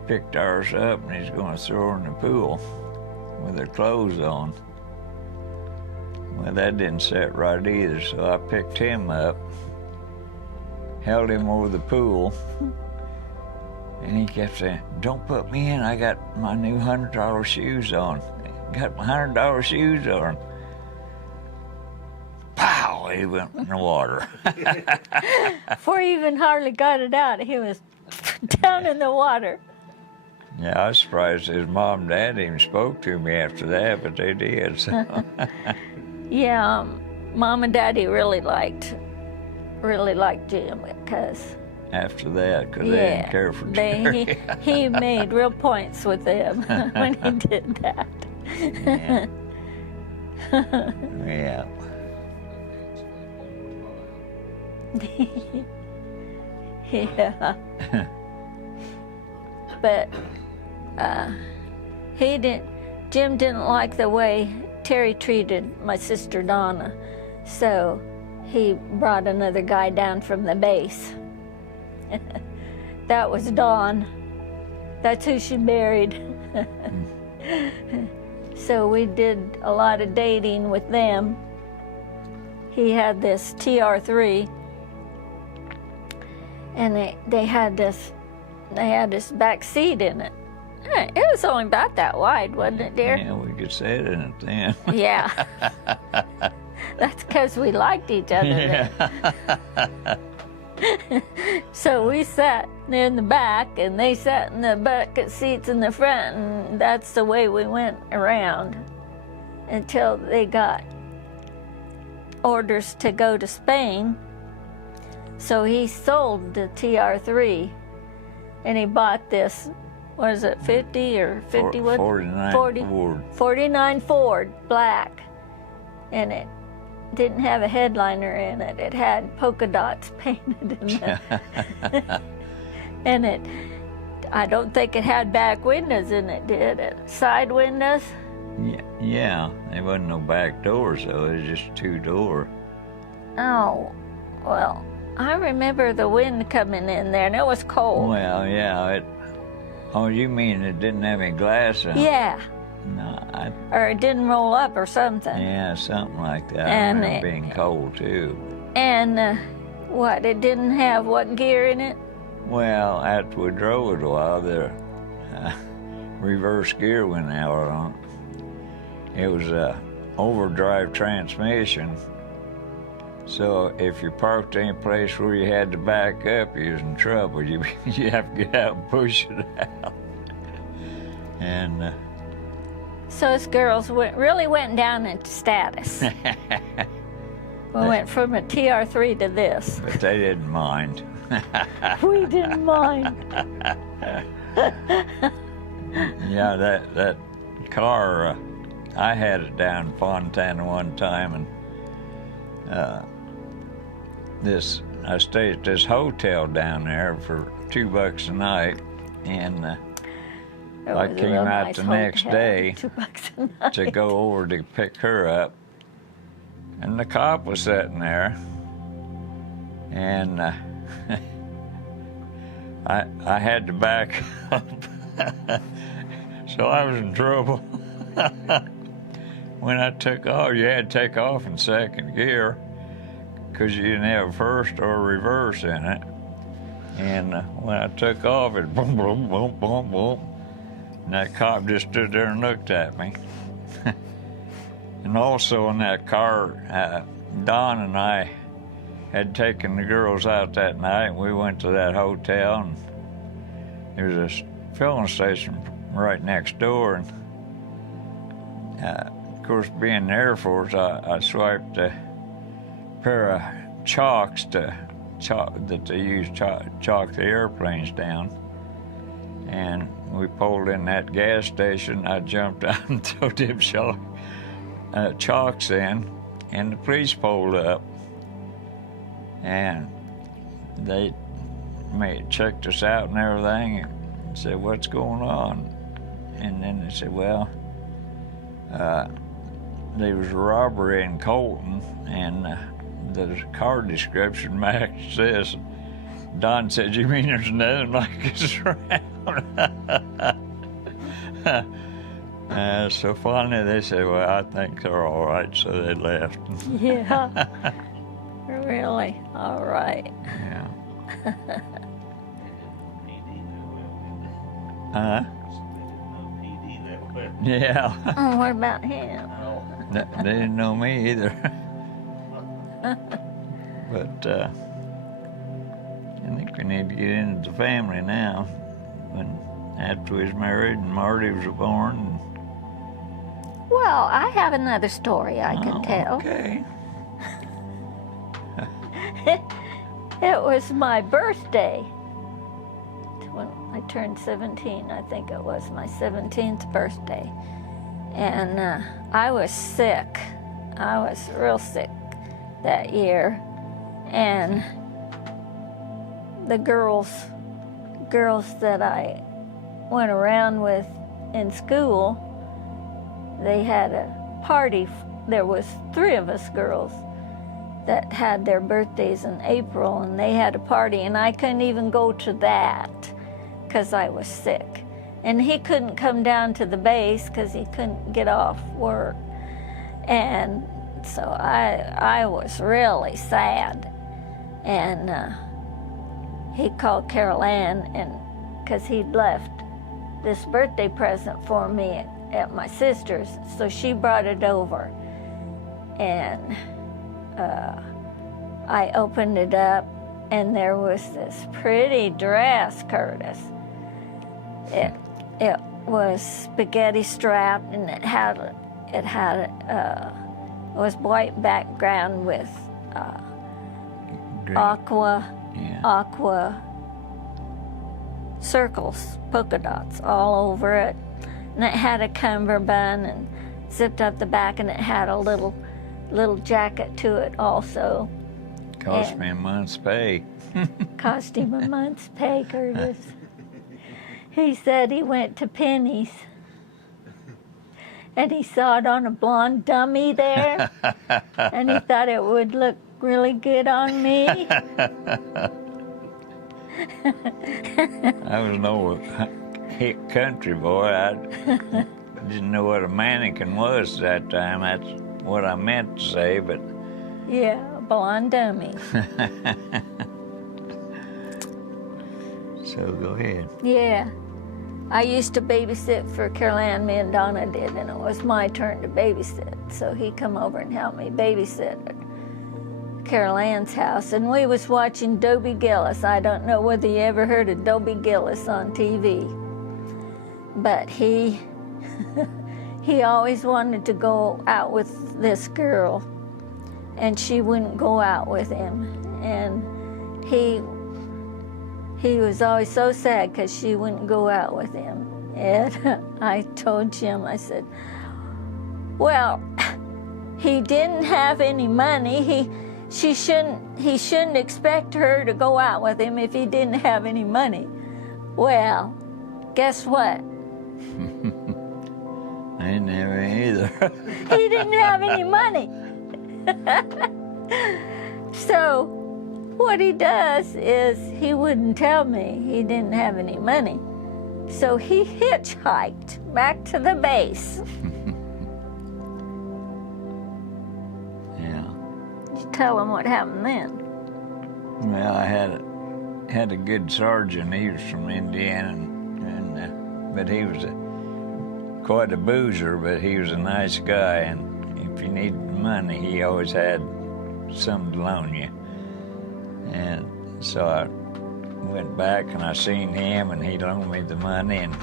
pick ours up and he's gonna throw her in the pool with her clothes on. Well, that didn't set right either, so I picked him up, held him over the pool, and he kept saying, don't put me in, I got my new $100 shoes on. Got my $100 shoes on. Pow, he went in the water. Before he even hardly got it out, he was down in the water. Yeah, I was surprised his mom and dad even spoke to me after that, but they did. So. Yeah, Mom and Daddy really liked Jim because After that, because they didn't care for Jerry. he made real points with them when he did that. Yeah. Yeah. But Jim didn't like the way Terry treated my sister Donna, so he brought another guy down from the base. That was Dawn. That's who she married. So we did a lot of dating with them. He had this TR3, and they had this back seat in it. It was only about that wide, wasn't it, dear? Yeah, we could sit in it then. Yeah. That's because we liked each other then. So we sat in the back, and they sat in the bucket seats in the front, and that's the way we went around until they got orders to go to Spain. So he sold the TR3, and he bought this, what is it, 50 or 51? 49 Ford. 49 Ford, black. And it didn't have a headliner in it. It had polka dots painted in it. And I don't think it had back windows in it, did it? Side windows? Yeah, there wasn't no back doors, so it was just two-door. Oh, well, I remember the wind coming in there, and it was cold. Well, yeah, oh, you mean it didn't have any glass in it? Yeah. No, Or it didn't roll up or something. yeah, something like that. And I remember being cold, too. And what, it didn't have what gear in it? Well, after we drove it a while, the reverse gear went out on it. It was a overdrive transmission, so if you parked any place where you had to back up, you was in trouble. You have to get out and push it out. And So us girls really went down into status. We went from a TR3 to this. but they didn't mind. We didn't mind. Yeah, that car, I had it down in Fontana one time, and I stayed at this hotel down there for $2 a night, and I came out the next day to go over to pick her up, and the cop was sitting there, and I had to back up, so I was in trouble. when I took off, you had to take off in second gear because you didn't have first or reverse in it. And when I took off, it boom, boom, boom, boom, boom. And that cop just stood there and looked at me. And also in that car, Don and I had taken the girls out that night, and we went to that hotel, and there was a filling station right next door. And of course, being in the Air Force, I swiped a pair of chalks that they use chalk the airplanes down. And we pulled in that gas station. I jumped out and threw them chalks in, and the police pulled up. And they checked us out and everything and said, "What's going on?" And then they said, "Well, there was a robbery in Colton, and the car description matched this." Don said, "You mean there's nothing like this around?" So finally they said, "Well, I think they're all right," so they left. Yeah. Really? All right. Yeah. Yeah. Oh, what about him? They didn't know me either. But I think we need to get into the family now. After we was married and Marty was born. Well, I have another story I can tell. Okay. It was my birthday when I turned 17. I think it was my 17th birthday. And I was sick. I was real sick that year. And the girls that I went around with in school, they had a party. There was 3 of us girls that had their birthdays in April, and they had a party, and I couldn't even go to that because I was sick. And he couldn't come down to the base because he couldn't get off work. And so I was really sad. And he called Carol Ann, and because he'd left this birthday present for me at my sister's, so she brought it over. And I opened it up, and there was this pretty dress, Curtis. It was spaghetti strapped, and it was white background with aqua circles, polka dots all over it, and it had a cummerbund and zipped up the back, and it had a little jacket to it also. Cost me a month's pay. Cost him a month's pay, Curtis. He said he went to Penny's and he saw it on a blonde dummy there, and he thought it would look really good on me. I was no hick country boy. I didn't know what a mannequin was at that time. That's what I meant to say, but... Yeah, a blonde dummy. So go ahead. Yeah. I used to babysit for Carol Ann, me and Donna did, and it was my turn to babysit. So he come over and helped me babysit at Carol Ann's house. And we was watching Dobie Gillis. I don't know whether you ever heard of Dobie Gillis on TV. But he always wanted to go out with this girl, and she wouldn't go out with him. And he was always so sad because she wouldn't go out with him. And I told Jim, I said, well, he didn't have any money. He shouldn't expect her to go out with him if he didn't have any money. Well, guess what? I didn't have any either. He didn't have any money. So what he does is he wouldn't tell me he didn't have any money. So he hitchhiked back to the base. You tell them what happened then. Well, I had a good sergeant. He was from Indiana, but he was quite a boozer, but he was a nice guy, and if you needed money, he always had something to loan you. And so I went back and I seen him, and he loaned me the money, and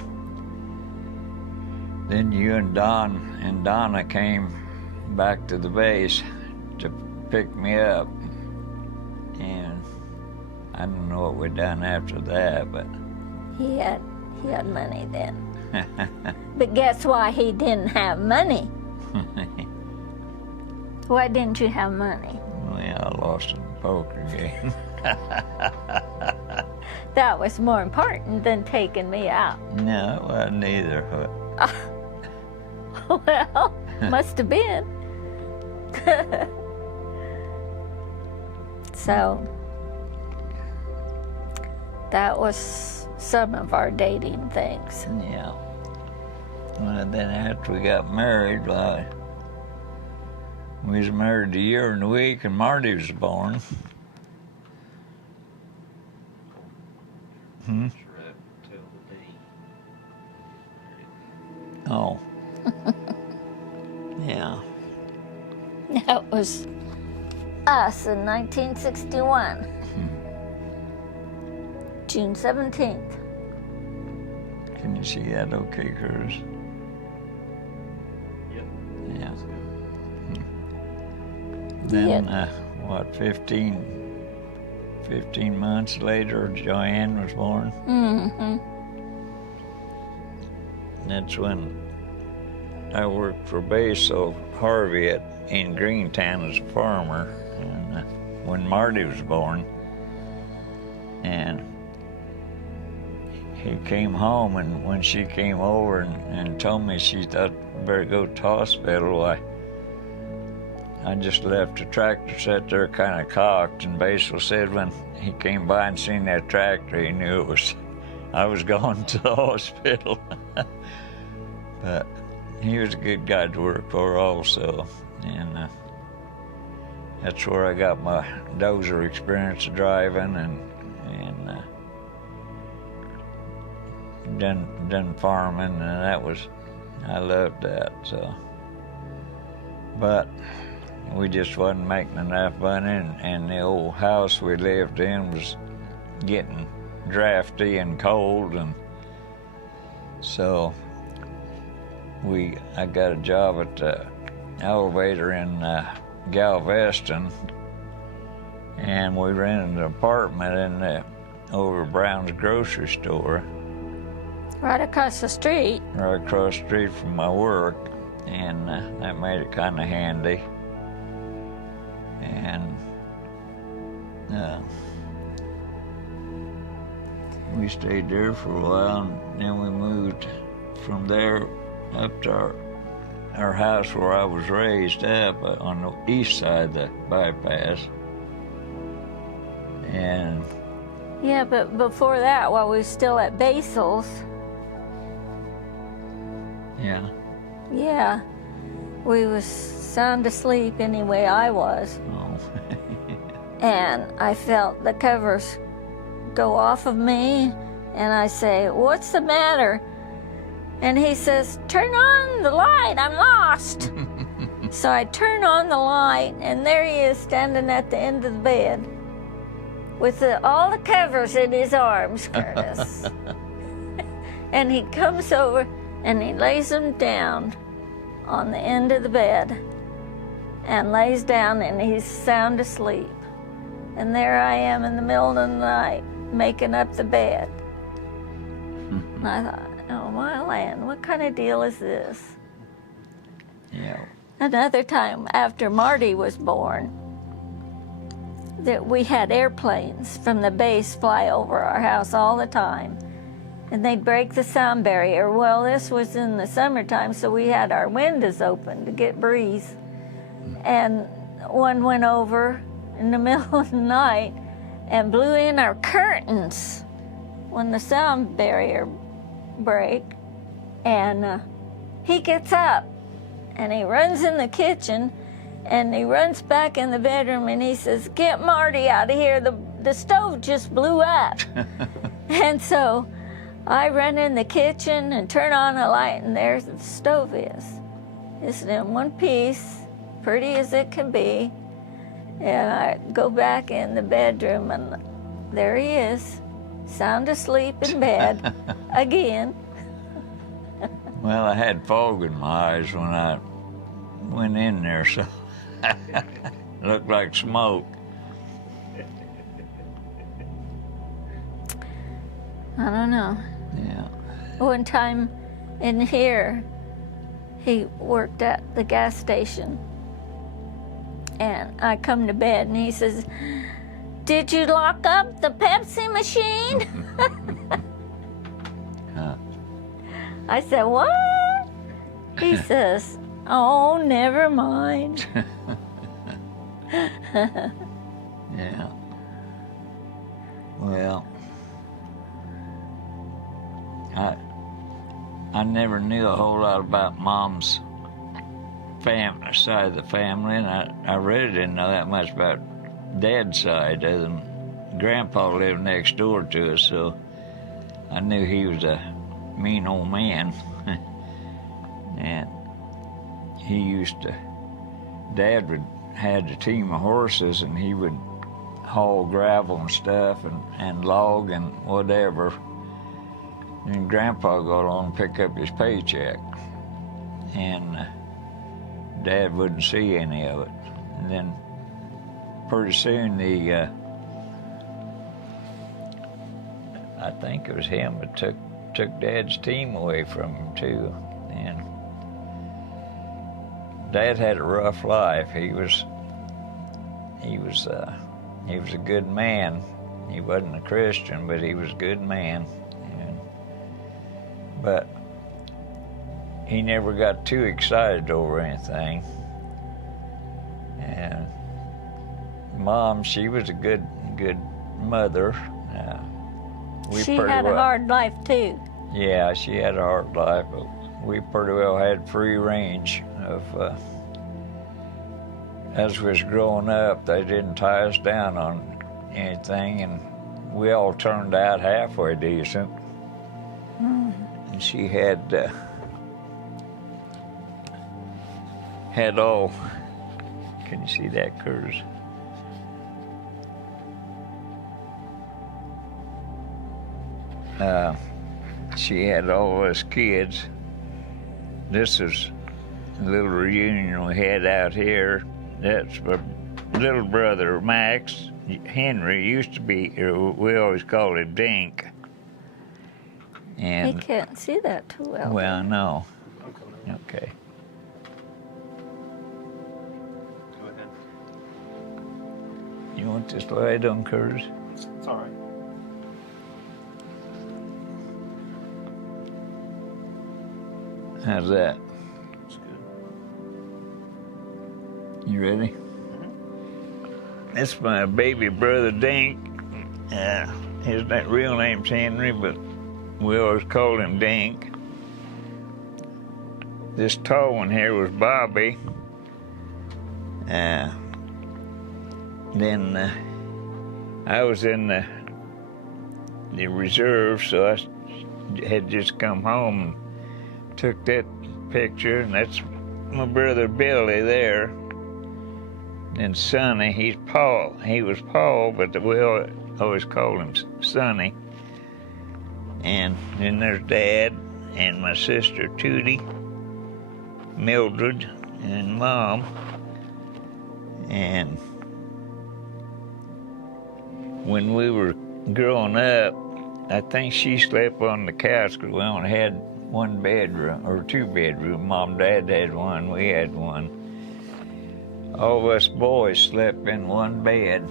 then you and Don and Donna came back to the base to pick me up, and I don't know what we done after that, but He had money then. But guess why he didn't have money? Why didn't you have money? well, I lost in the poker game. That was more important than taking me out. No, it wasn't either. Well, must have been. So, that was some of our dating things. Yeah. Well, then after we got married, well, we was married a year and a week, and Marty was born. Oh. Yeah. That was us in 1961. June 17th. Can you see that okay, Curtis? Yep. Yeah. That's good. Then, 15 months later, Joanne was born. Mm-hmm. That's when I worked for Basil Harvey in Greentown as a farmer, and when Marty was born, and he came home, and when she came over and told me she thought I better go to the hospital, I just left the tractor set there kind of cocked, and Basil said when he came by and seen that tractor, he knew I was going to the hospital. But he was a good guy to work for also, and that's where I got my dozer experience of driving, and done farming, and I loved that. So, but we just wasn't making enough money, and the old house we lived in was getting drafty and cold, and so I got a job at the elevator in Galveston, and we rented an apartment over Brown's grocery store. Right across the street. Right across the street from my work, and that made it kind of handy. And we stayed there for a while, and then we moved from there up to our house where I was raised up on the east side of the bypass. And Yeah, but before that, while we were still at Basil's, yeah, we was sound asleep anyway, I was. oh, And I felt the covers go off of me, and I say, "What's the matter?" And he says, "Turn on the light, I'm lost." So I turn on the light, and there he is standing at the end of the bed with all the covers in his arms, Curtis. And he comes over and he lays them down on the end of the bed and lays down, and he's sound asleep. And there I am in the middle of the night making up the bed. And I thought, oh my land, what kind of deal is this? yeah. Another time after Marty was born, that we had airplanes from the base fly over our house all the time, and they'd break the sound barrier. Well, this was in the summertime, so we had our windows open to get breeze. And one went over in the middle of the night and blew in our curtains when the sound barrier break. And he gets up and he runs in the kitchen And he runs back in the bedroom and he says, "Get Marty out of here. The stove just blew up." And so I run in the kitchen and turn on the light, and there the stove is. It's in one piece, pretty as it can be. And I go back in the bedroom, and there he is, sound asleep in bed again. Well, I had fog in my eyes when I went in there, so it looked like smoke. I don't know. Yeah. One time in here, he worked at the gas station. And I come to bed and he says, "Did you lock up the Pepsi machine?" Huh. I said, "What?" He says, "Oh, never mind." Yeah. Well, I never knew a whole lot about Mom's family side of the family, and I really didn't know that much about Dad's side, other than Grandpa lived next door to us, so I knew he was a mean old man. And he used to, Dad had a team of horses, and he would haul gravel and stuff and log and whatever. And Grandpa got on and pick up his paycheck, and Dad wouldn't see any of it. And then pretty soon I think it was him that took Dad's team away from him too. And Dad had a rough life. He was a good man. He wasn't a Christian, but he was a good man. But he never got too excited over anything. And Mom, she was a good mother. She had a hard life too. Yeah, she had a hard life, but we pretty well had free range of. As we was growing up, they didn't tie us down on anything, and we all turned out halfway decent. And she had all. Can you see that, Curtis? She had all us kids. This is a little reunion we had out here. That's my little brother, Max. Henry used to be, we always called him Dink. And He can't see that too well. well, no. Okay. Go ahead. You want this light on, Curtis? It's all right. How's that? It's good. You ready? Mm-hmm. That's my baby brother, Dink. His real name's Henry, but we always called him Dink. This tall one here was Bobby. Then I was in the reserve, so I had just come home and took that picture, and that's my brother Billy there. And Sonny, he's Paul. He was Paul, but we always called him Sonny. And then there's Dad and my sister Tootie, Mildred, and Mom. And when we were growing up, I think she slept on the couch because we only had one bedroom, or two bedrooms. Mom and Dad had one, we had one. All of us boys slept in one bed,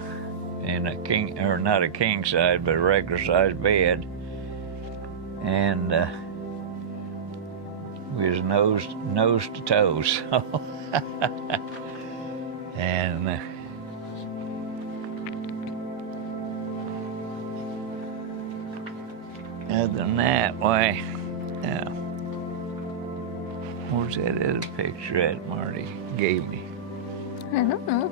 in a king, or not a king size, but a regular sized bed. And we was nose to toes. And other than that, why, where's that other picture that Marty gave me? I don't know.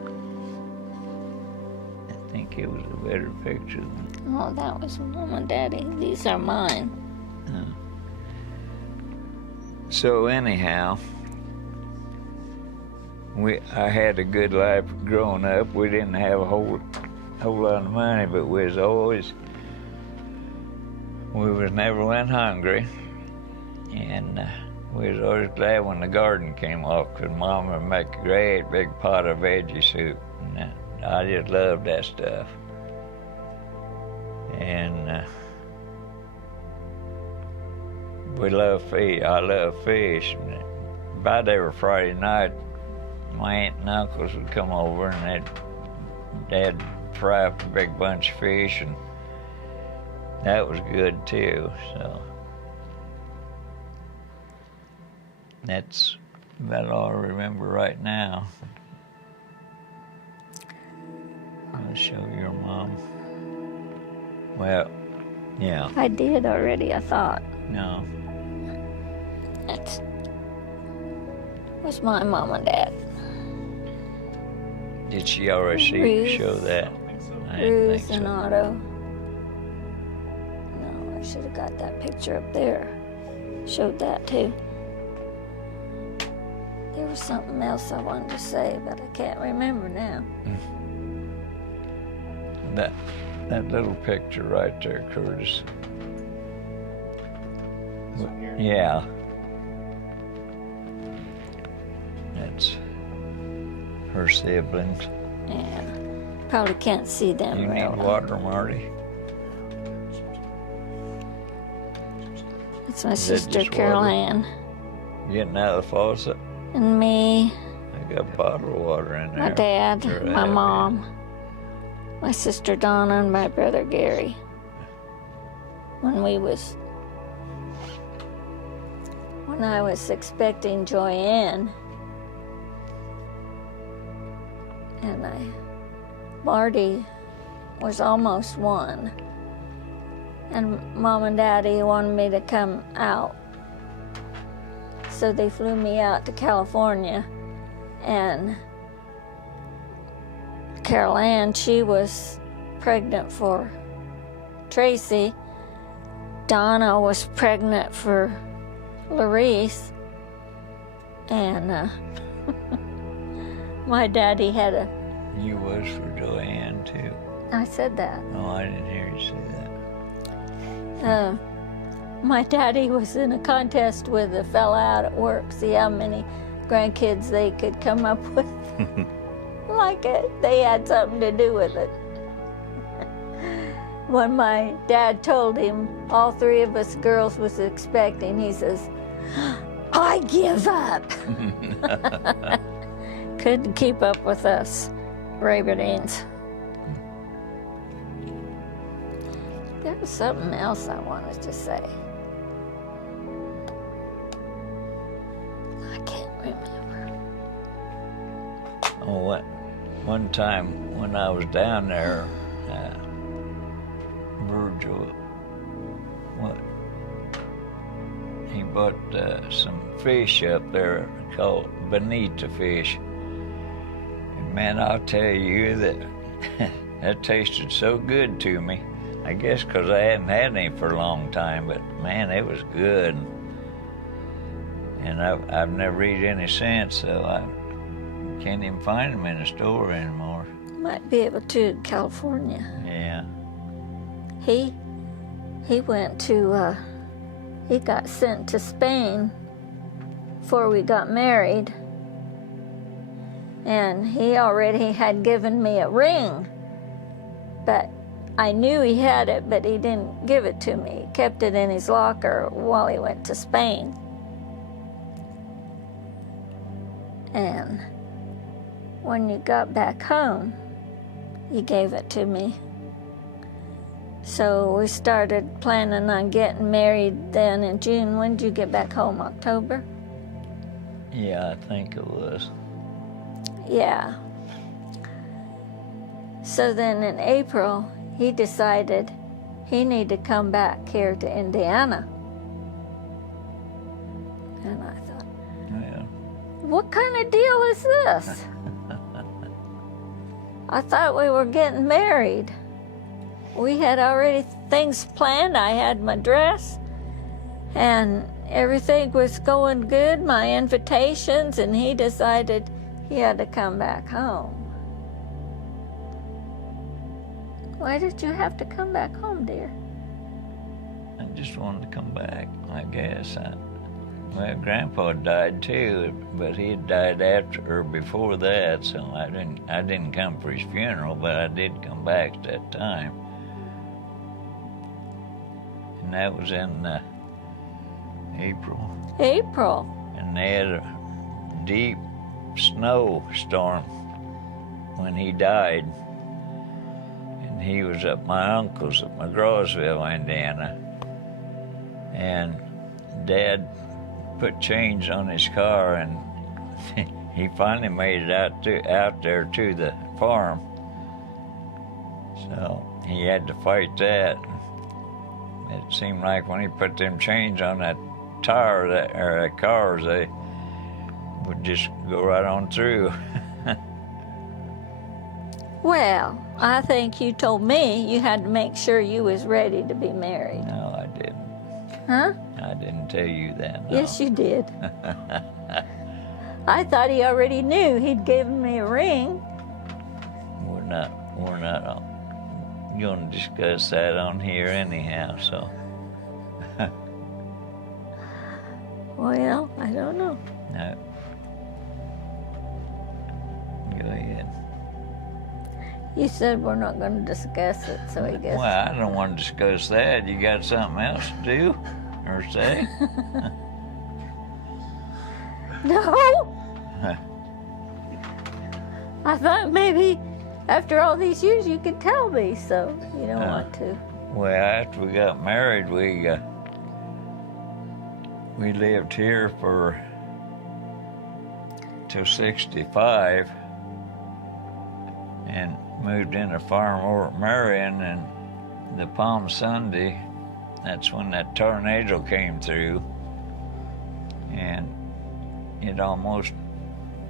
I think it was a better picture than. Oh, that was Mom and Daddy. These are mine. So anyhow, I had a good life growing up. We didn't have a whole lot of money, but we was never went hungry, and we was always glad when the garden came off, because Mom would make a great big pot of veggie soup, and I just loved that stuff. And we love fish. I love fish. About every Friday night, my aunt and uncles would come over, and Dad fry up a big bunch of fish, and that was good too. So that's about all I remember right now. I'll show your Mom. Well, yeah. I did already, I thought. No. That was my Mom and Dad. Did she already Ruth. show that? I don't think so. I didn't Ruth think and so. Otto. No, I should have got that picture up there. Showed that too. There was something else I wanted to say, but I can't remember now. That little picture right there, Curtis. This one here? Yeah. That's her siblings. Yeah. Probably can't see them You real need well. water, Marty? It's my Is that sister just Carol water? Ann Getting out of the faucet? and me, I got a bottle of water in there. my dad, Sure my have, mom, my sister Donna, and my brother Gary. When I was expecting Joyanne, and Marty was almost 1, and Mom and Daddy wanted me to come out, so they flew me out to California, and Carol Ann, she was pregnant for Tracy. Donna was pregnant for Larice, and my daddy had a. You was for Joanne too. I said that. No, I didn't hear you say that. My daddy was in a contest with a fella out at work, see how many grandkids they could come up with. Like they had something to do with it. When my dad told him all 3 of us girls was expecting, he says, "I give up." Couldn't keep up with us, Rayberdines. There was something else I wanted to say. I can't remember. Oh, one time when I was down there, Virgil, he bought some fish up there called bonita fish. And man, I'll tell you that that tasted so good to me. I guess because I hadn't had any for a long time, but man, it was good. And I've never eaten any since, so I can't even find them in the store anymore. Might be able to in California. Yeah. He went to, he got sent to Spain before we got married. And he already had given me a ring. But I knew he had it, but he didn't give it to me. He kept it in his locker while he went to Spain. And when you got back home, he gave it to me. So we started planning on getting married then in June. When did you get back home? October? Yeah, I think it was. Yeah. So then in April, he decided he needed to come back here to Indiana. And I thought, Yeah. what kind of deal is this? I thought we were getting married. We had already things planned. I had my dress, and everything was going good, my invitations, and he decided he had to come back home. Why did you have to come back home, dear? I just wanted to come back, I guess. Well, Grandpa died too, but he had died after or before that, so I didn't come for his funeral, but I did come back at that time. And that was in April. April. And they had a deep snowstorm when he died. And he was at my uncle's at McGrawsville, Indiana. And Dad put chains on his car, and he finally made it out there to the farm. So he had to fight that. It seemed like when he put them chains on that tire, that cars, they would just go right on through. Well, I think you told me you had to make sure you was ready to be married. No, I didn't. Huh? I didn't tell you that. No. Yes, you did. I thought he already knew. He'd given me a ring. We're not going to discuss that on here anyhow, so. Well, I don't know. No. Go ahead. You said we're not going to discuss it, so I guess. Well, I don't want to discuss that. You got something else to do or say? No! I thought maybe after all these years you could tell me, so you don't want to. Well, after we got married, we lived here till 65 and moved in a farm over at Marion, and the Palm Sunday, that's when that tornado came through, and it almost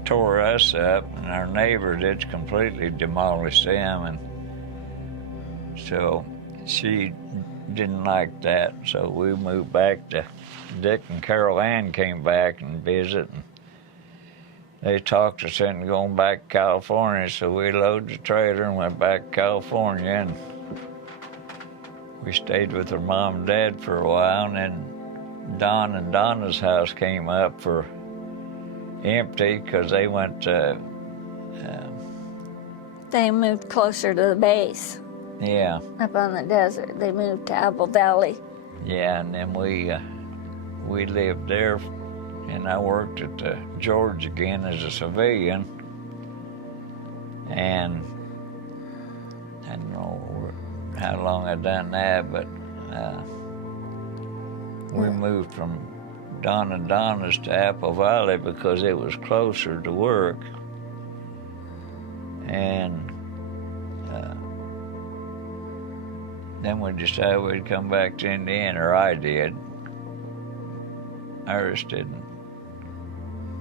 tore us up, and our neighbors, it completely demolished them, and so she didn't like that, so we moved back to Dick and Carol Ann came back and visit, and they talked us into going back to California, so we loaded the trailer and went back to California, and we stayed with her mom and dad for a while, and then Don and Donna's house came up for empty because they went to... They moved closer to the base. Yeah. Up on the desert. They moved to Apple Valley. Yeah, and then we lived there, and I worked at George again as a civilian, and I don't know how long I done that, but we moved from Don and Donna's to Apple Valley because it was closer to work, and then we decided we'd come back to Indiana, or I did. Iris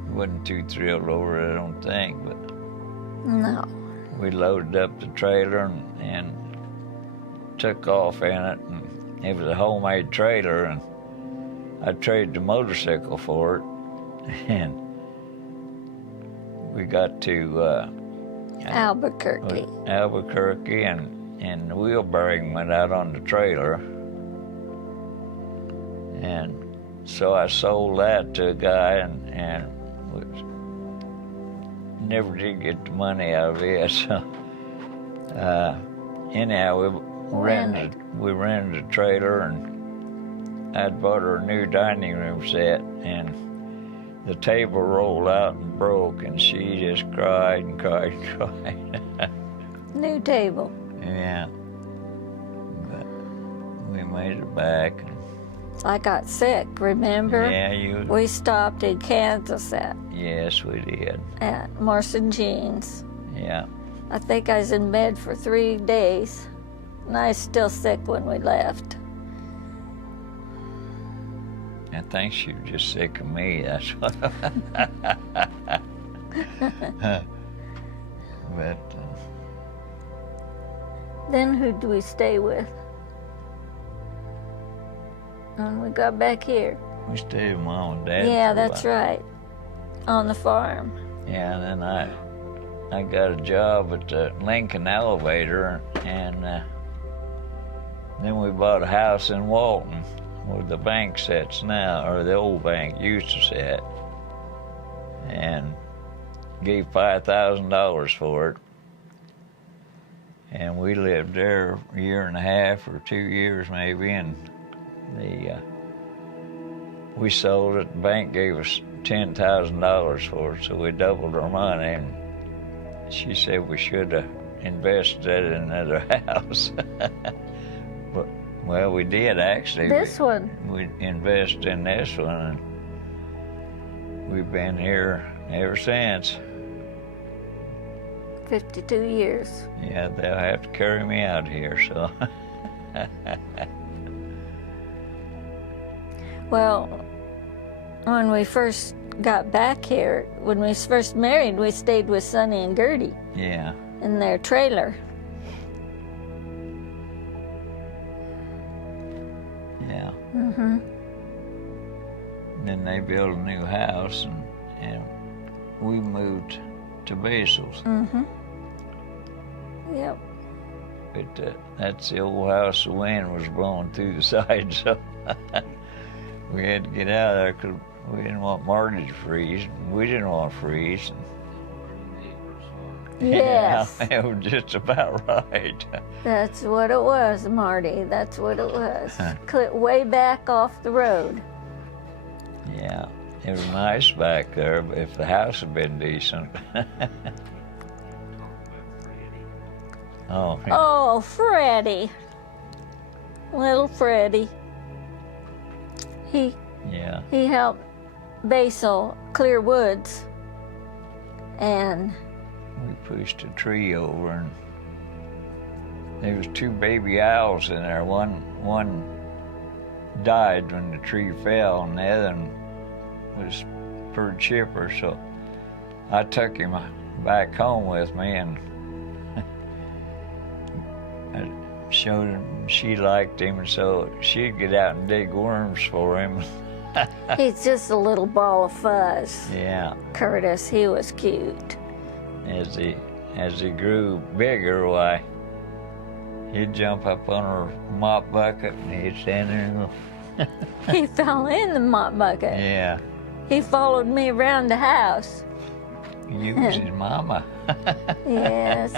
wasn't too thrilled over it, I don't think, but No. we loaded up the trailer and took off in it, and it was a homemade trailer, and I traded the motorcycle for it, and we got to Albuquerque. Albuquerque, and the wheel bearing went out on the trailer, and so I sold that to a guy, and never did get the money out of it. So anyhow, we rented a trailer, and I'd bought her a new dining room set, and the table rolled out and broke, and she just cried and cried and cried. New table. Yeah, but we made it back. I got sick, remember? Yeah, We stopped in Kansas Yes, we did. at Morrison Jeans. Yeah. I think I was in bed for 3 days, and I was still sick when we left. I think she was just sick of me, that's what. But Then who'd we stay with? When we got back here. We stayed with Mom and Dad. Yeah, for a that's while. right. On the farm. Yeah, and then I got a job at the Lincoln Elevator, and then we bought a house in Walton, where the bank sits now, or the old bank used to sit, and gave $5,000 for it. And we lived there a year and a half or 2 years maybe, and we sold it. The bank gave us $10,000 for it, so we doubled our money. And she said we should have invested it in another house. But, well, we did actually. This one. We invested in this one, and we've been here ever since. 52 years. Yeah, they'll have to carry me out here, so. Well, when we first got back here, when we first married, we stayed with Sonny and Gertie Yeah. in their trailer. Yeah. Mm-hmm. Then they built a new house, and we moved to Basil's. Mm-hmm. Yep. But that's the old house the wind was blowing through the side, so we had to get out of there because we didn't want Marty to freeze, and we didn't want to freeze. Yes. Yeah, it was just about right. That's what it was, Marty. That's what it was. Way back off the road. Yeah, it was nice back there, but if the house had been decent. Oh, yeah. Oh, Freddie. Little Freddie. He helped Basil clear woods. And We pushed a tree over, and there was 2 baby owls in there. One died when the tree fell, and the other one was pretty chipper, so I took him back home with me, and I showed him she liked him, and so she'd get out and dig worms for him. he's just a little ball of fuzz. Yeah. Curtis, he was cute. As he grew bigger, why, he'd jump up on her mop bucket, and he'd stand there and go, He fell in the mop bucket. yeah, He followed me around the house. you was his mama. Yes.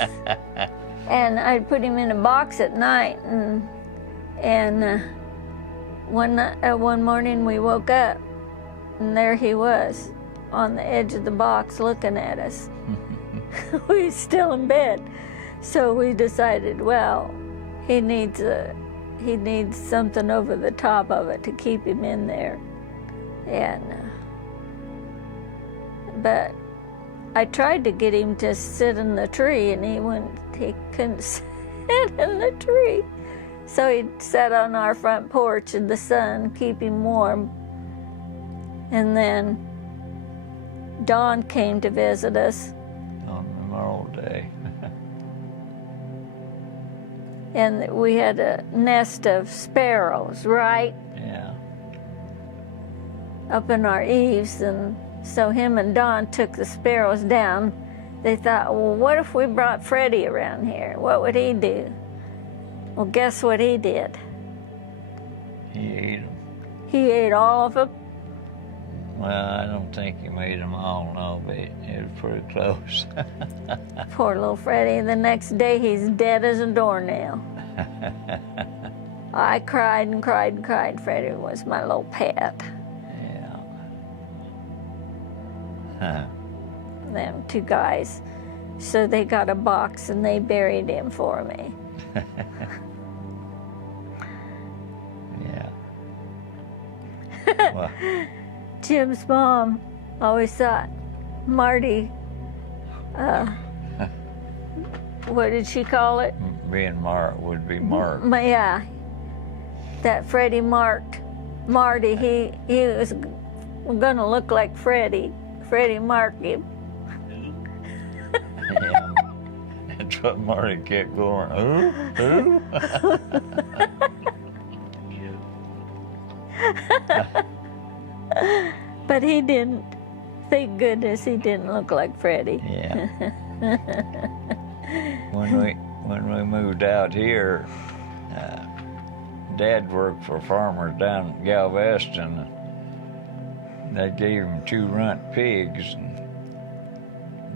And I'd put him in a box at night, and one morning we woke up, and there he was on the edge of the box looking at us. We was still in bed, so we decided, well, he needs something over the top of it to keep him in there, and but I tried to get him to sit in the tree, and he couldn't sit in the tree. So he sat on our front porch in the sun, keep him warm. And then Dawn came to visit us, On Memorial Day. and we had a nest of sparrows, right, Yeah. up in our eaves. And so him and Dawn took the sparrows down. They thought, well, what if we brought Freddie around here? What would he do? Well, guess what he did? He ate them. He ate all of them. Well, I don't think he made them all, no, but it was pretty close. Poor little Freddie. The next day, he's dead as a doornail. I cried and cried and cried. Freddie was my little pet. Yeah. Them 2 guys. So they got a box and they buried him for me. Yeah. Well, Jim's mom always thought Marty, what did she call it? being Mark would be Mark. Yeah, that Freddie Marty, he was gonna look like Freddie marked him. Yeah. That's That's what Marty kept going, ooh. But he didn't. Thank goodness he didn't look like Freddie. Yeah. When we moved out here, Dad worked for farmers down in Galveston. They gave him 2 runt pigs, and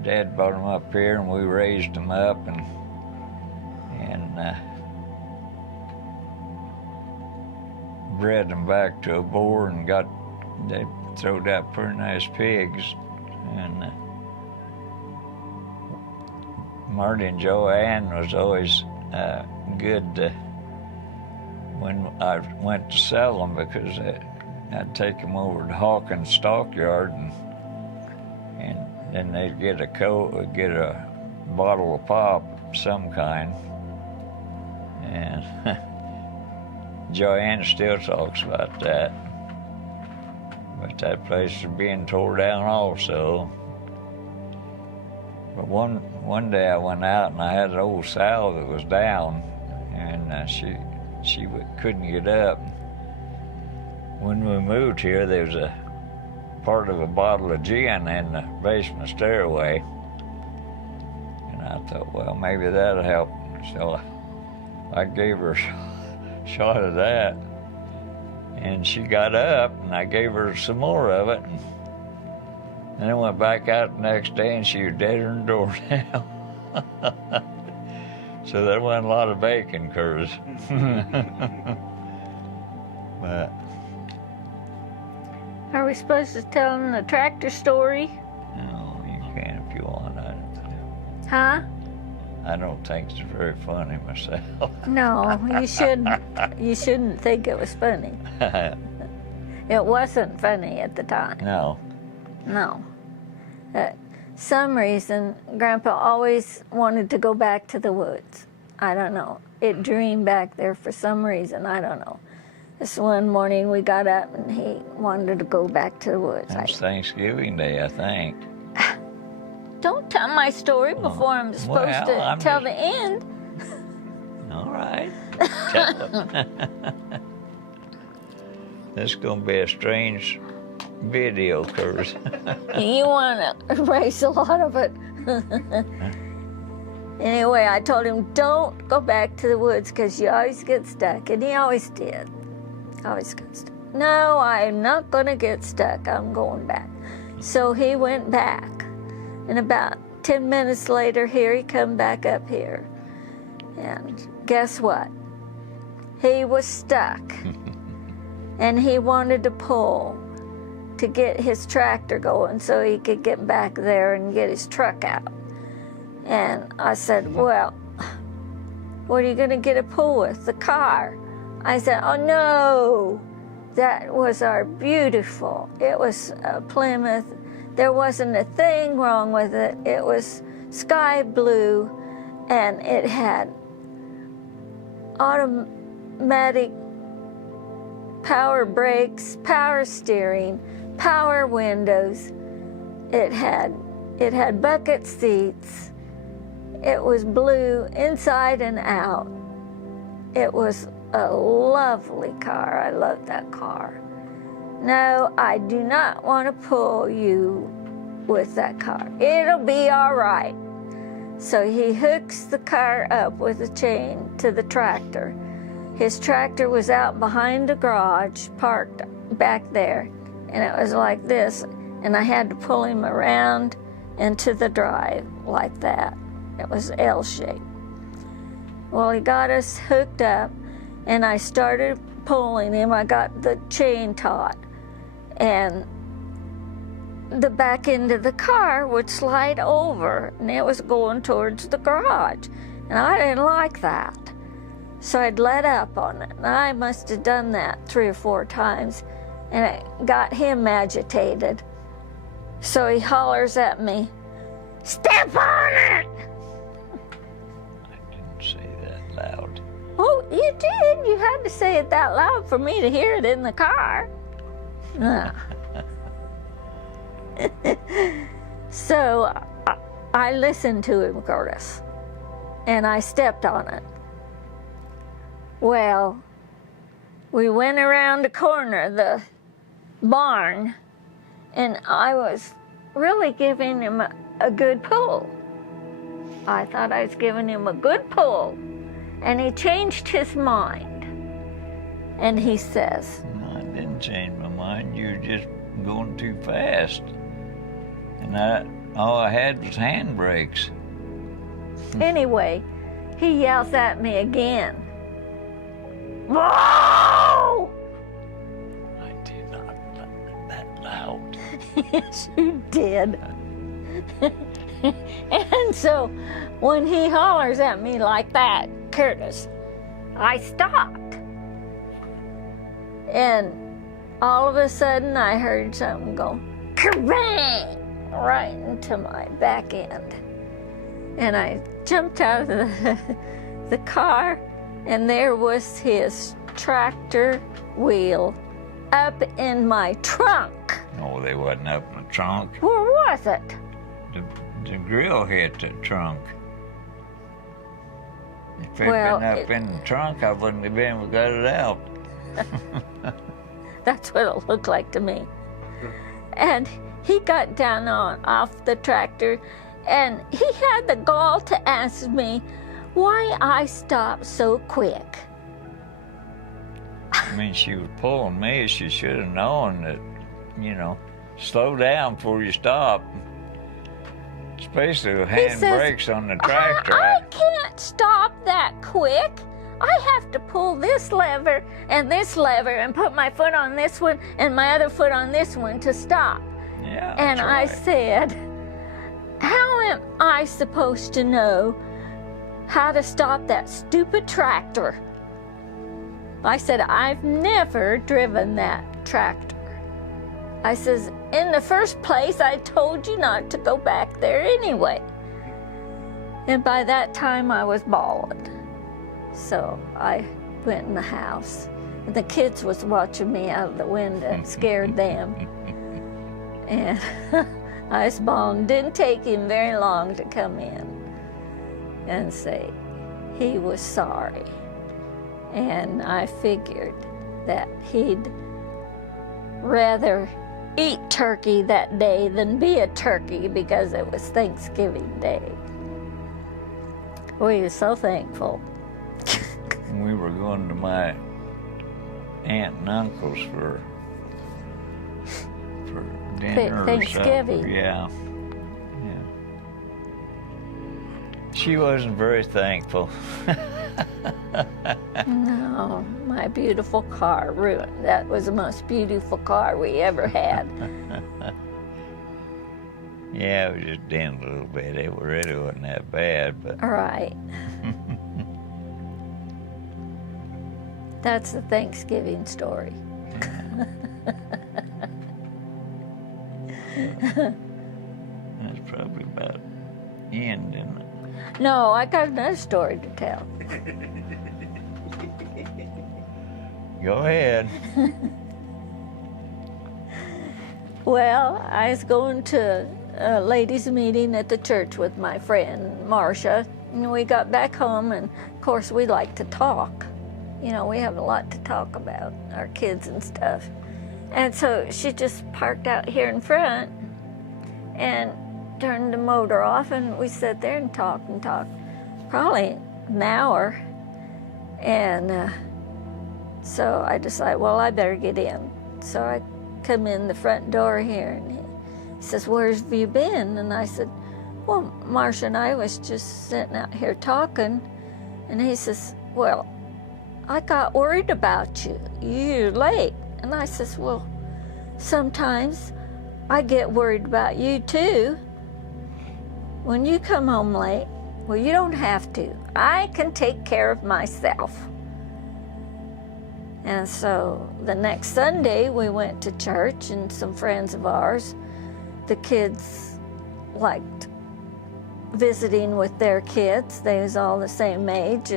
Dad brought them up here, and we raised them up, and bred them back to a boar, and they throwed out pretty nice pigs. And Marty and Joanne was always good when I went to sell them, because I'd take them over to Hawkins Stockyard, and then they'd get a bottle of pop of some kind. And Joanne still talks about that. But that place is being tore down also. But one day I went out and I had an old sow that was down, and she couldn't get up. When we moved here, there was a part of a bottle of gin in the basement stairway, and I thought, well, maybe that'll help. So I gave her a shot of that, and she got up, and I gave her some more of it. And then I went back out the next day, and she was deader than a doornail. So there wasn't a lot of bacon, Curtis. But Are we supposed to tell him the tractor story? no, you can if you want. Huh? I don't think it's very funny myself. No, you shouldn't. You shouldn't think it was funny. It wasn't funny at the time. No. No. Some reason, Grandpa always wanted to go back to the woods. I don't know. It drew him back there for some reason. I don't know. This one morning we got up and he wanted to go back to the woods. It's Thanksgiving Day, I think. Don't tell my story before I'm supposed to tell the end. All right. Tell it. This is going to be a strange video, Curtis. You want to erase a lot of it. Anyway, I told him, don't go back to the woods because you always get stuck. And he always did. Always got stuck. No, I'm not going to get stuck. I'm going back. So he went back. And about 10 minutes later, here he come back up here. And guess what? He was stuck. And he wanted to pull to get his tractor going so he could get back there and get his truck out. And I said, well, what are you going to get a pull with? The car. I said, oh no, that was our beautiful. It was a Plymouth. There wasn't a thing wrong with it. It was sky blue, and it had automatic power brakes, power steering, power windows. It had bucket seats. It was blue inside and out. It was a lovely car. I loved that car. No, I do not want to pull you with that car. It'll be all right. So he hooks the car up with a chain to the tractor. His tractor was out behind the garage, parked back there, and it was like this, and I had to pull him around into the drive like that. It was L-shaped. Well, he got us hooked up, and I started pulling him. I got the chain taut, and the back end of the car would slide over, and it was going towards the garage, and I didn't like that. So I'd let up on it, and I must have done that 3 or 4 times, and it got him agitated. So he hollers at me, "Step on it!" I didn't say that loud. Oh, you did. You had to say it that loud for me to hear it in the car. So I listened to him, Curtis. and I stepped on it. Well, we went around the corner of the barn, and I was really giving him a good pull. I thought I was giving him a good pull, and he changed his mind. And he says, No, I didn't change my mind. You were just going too fast. And all I had was handbrakes. Anyway, he yells at me again. Whoa! I did not that loud. Yes, you did. And so when he hollers at me like that, Curtis, I stopped. And all of a sudden I heard something go kerbang right into my back end. And I jumped out of the car, and there was his tractor wheel up in my trunk. No, they wasn't up in the trunk. Where was it? The grill hit the trunk. If it Well, had been up in the trunk, I wouldn't have been able to get it out. That's what it looked like to me. And he got down off the tractor, and he had the gall to ask me why I stopped so quick. I mean, she was pulling me. She should have known that, slow down before you stop. Especially with handbrakes on the tractor. I can't stop that quick. I have to pull this lever and put my foot on this one and my other foot on this one to stop. Yeah, And that's I right. said, how am I supposed to know how to stop that stupid tractor? I said, I've never driven that tractor. I says, in the first place, I told you not to go back there anyway. And by that time, I was bawling. So I went in the house. The kids was watching me out of the window. It scared them. And I was bawling. Didn't take him very long to come in and say he was sorry. And I figured that he'd rather eat turkey that day than be a turkey because it was Thanksgiving Day. We were so thankful. We were going to my aunt and uncle's for dinner or Thanksgiving. supper. Yeah. She wasn't very thankful. No, my beautiful car ruined. That was the most beautiful car we ever had. Yeah, it was just dent a little bit. It really wasn't that bad, but Right. That's the Thanksgiving story. that's probably about the end, isn't it? No, I got another story to tell. Go ahead. Well, I was going to a ladies' meeting at the church with my friend Marcia, and we got back home, and of course we like to talk. You know, we have a lot to talk about, our kids and stuff. And so she just parked out here in front and turned the motor off, and we sat there and talked, probably an hour. And so I decided, well, I better get in. So I come in the front door here, and he says, where have you been? And I said, well, Marcia and I was just sitting out here talking. And he says, well, I got worried about you. You're late. And I says, well, sometimes I get worried about you too. When you come home late, well, you don't have to. I can take care of myself. And so the next Sunday we went to church, and some friends of ours, the kids liked visiting with their kids. They was all the same age,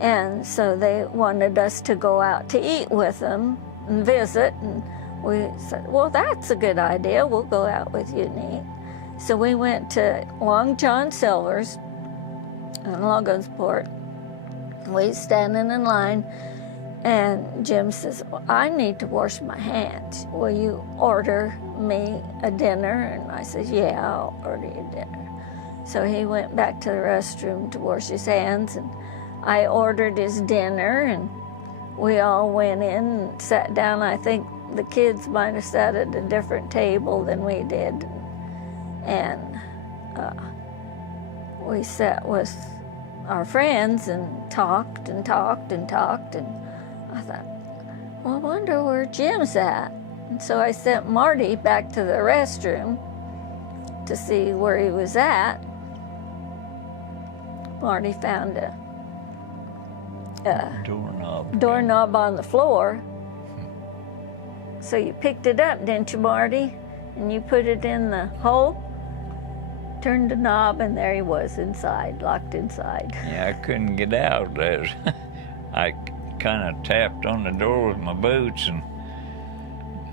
and so they wanted us to go out to eat with them and visit. And we said, well, that's a good idea. We'll go out with you and eat. So we went to Long John Silver's, in Logansport. We standing in line, and Jim says, well, I need to wash my hands. Will you order me a dinner? And I said, yeah, I'll order you dinner. So he went back to the restroom to wash his hands, and I ordered his dinner, and we all went in and sat down. I think the kids might have sat at a different table than we did. And we sat with our friends and talked and talked and talked. And I thought, well, I wonder where Jim's at. And so I sent Marty back to the restroom to see where he was at. Marty found a doorknob on the floor. So you picked it up, didn't you, Marty? And you put it in the hole, turned the knob, and there he was inside, locked inside. Yeah, I couldn't get out. I kind of tapped on the door with my boots, and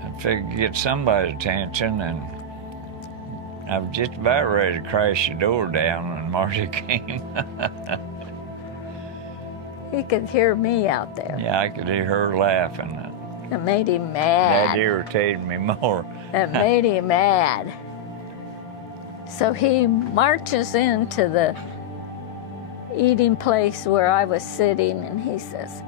I figured to get somebody's attention, and I was just about ready to crash the door down when Marty came. He could hear me out there. Yeah, I could hear her laughing. It made him mad. That irritated me more. It made him mad. So he marches into the eating place where I was sitting, and he says,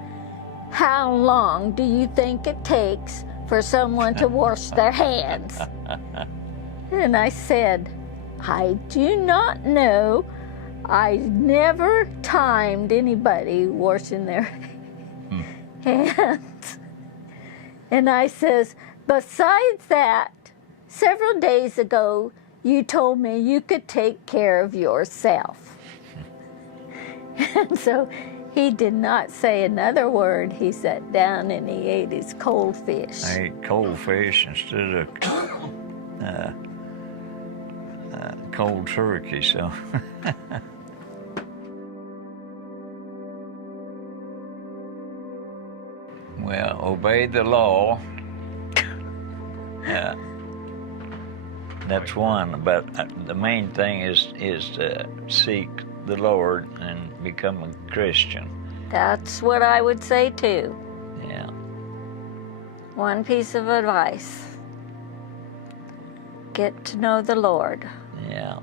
how long do you think it takes for someone to wash their hands? And I said, I do not know. I never timed anybody washing their hands. And I says, besides that, several days ago, you told me you could take care of yourself. And so he did not say another word. He sat down and he ate his cold fish. I ate cold fish instead of cold turkey, so. Well, obey the law. That's one, but the main thing is to seek the Lord and become a Christian. That's what I would say too. Yeah. One piece of advice. Get to know the Lord. Yeah.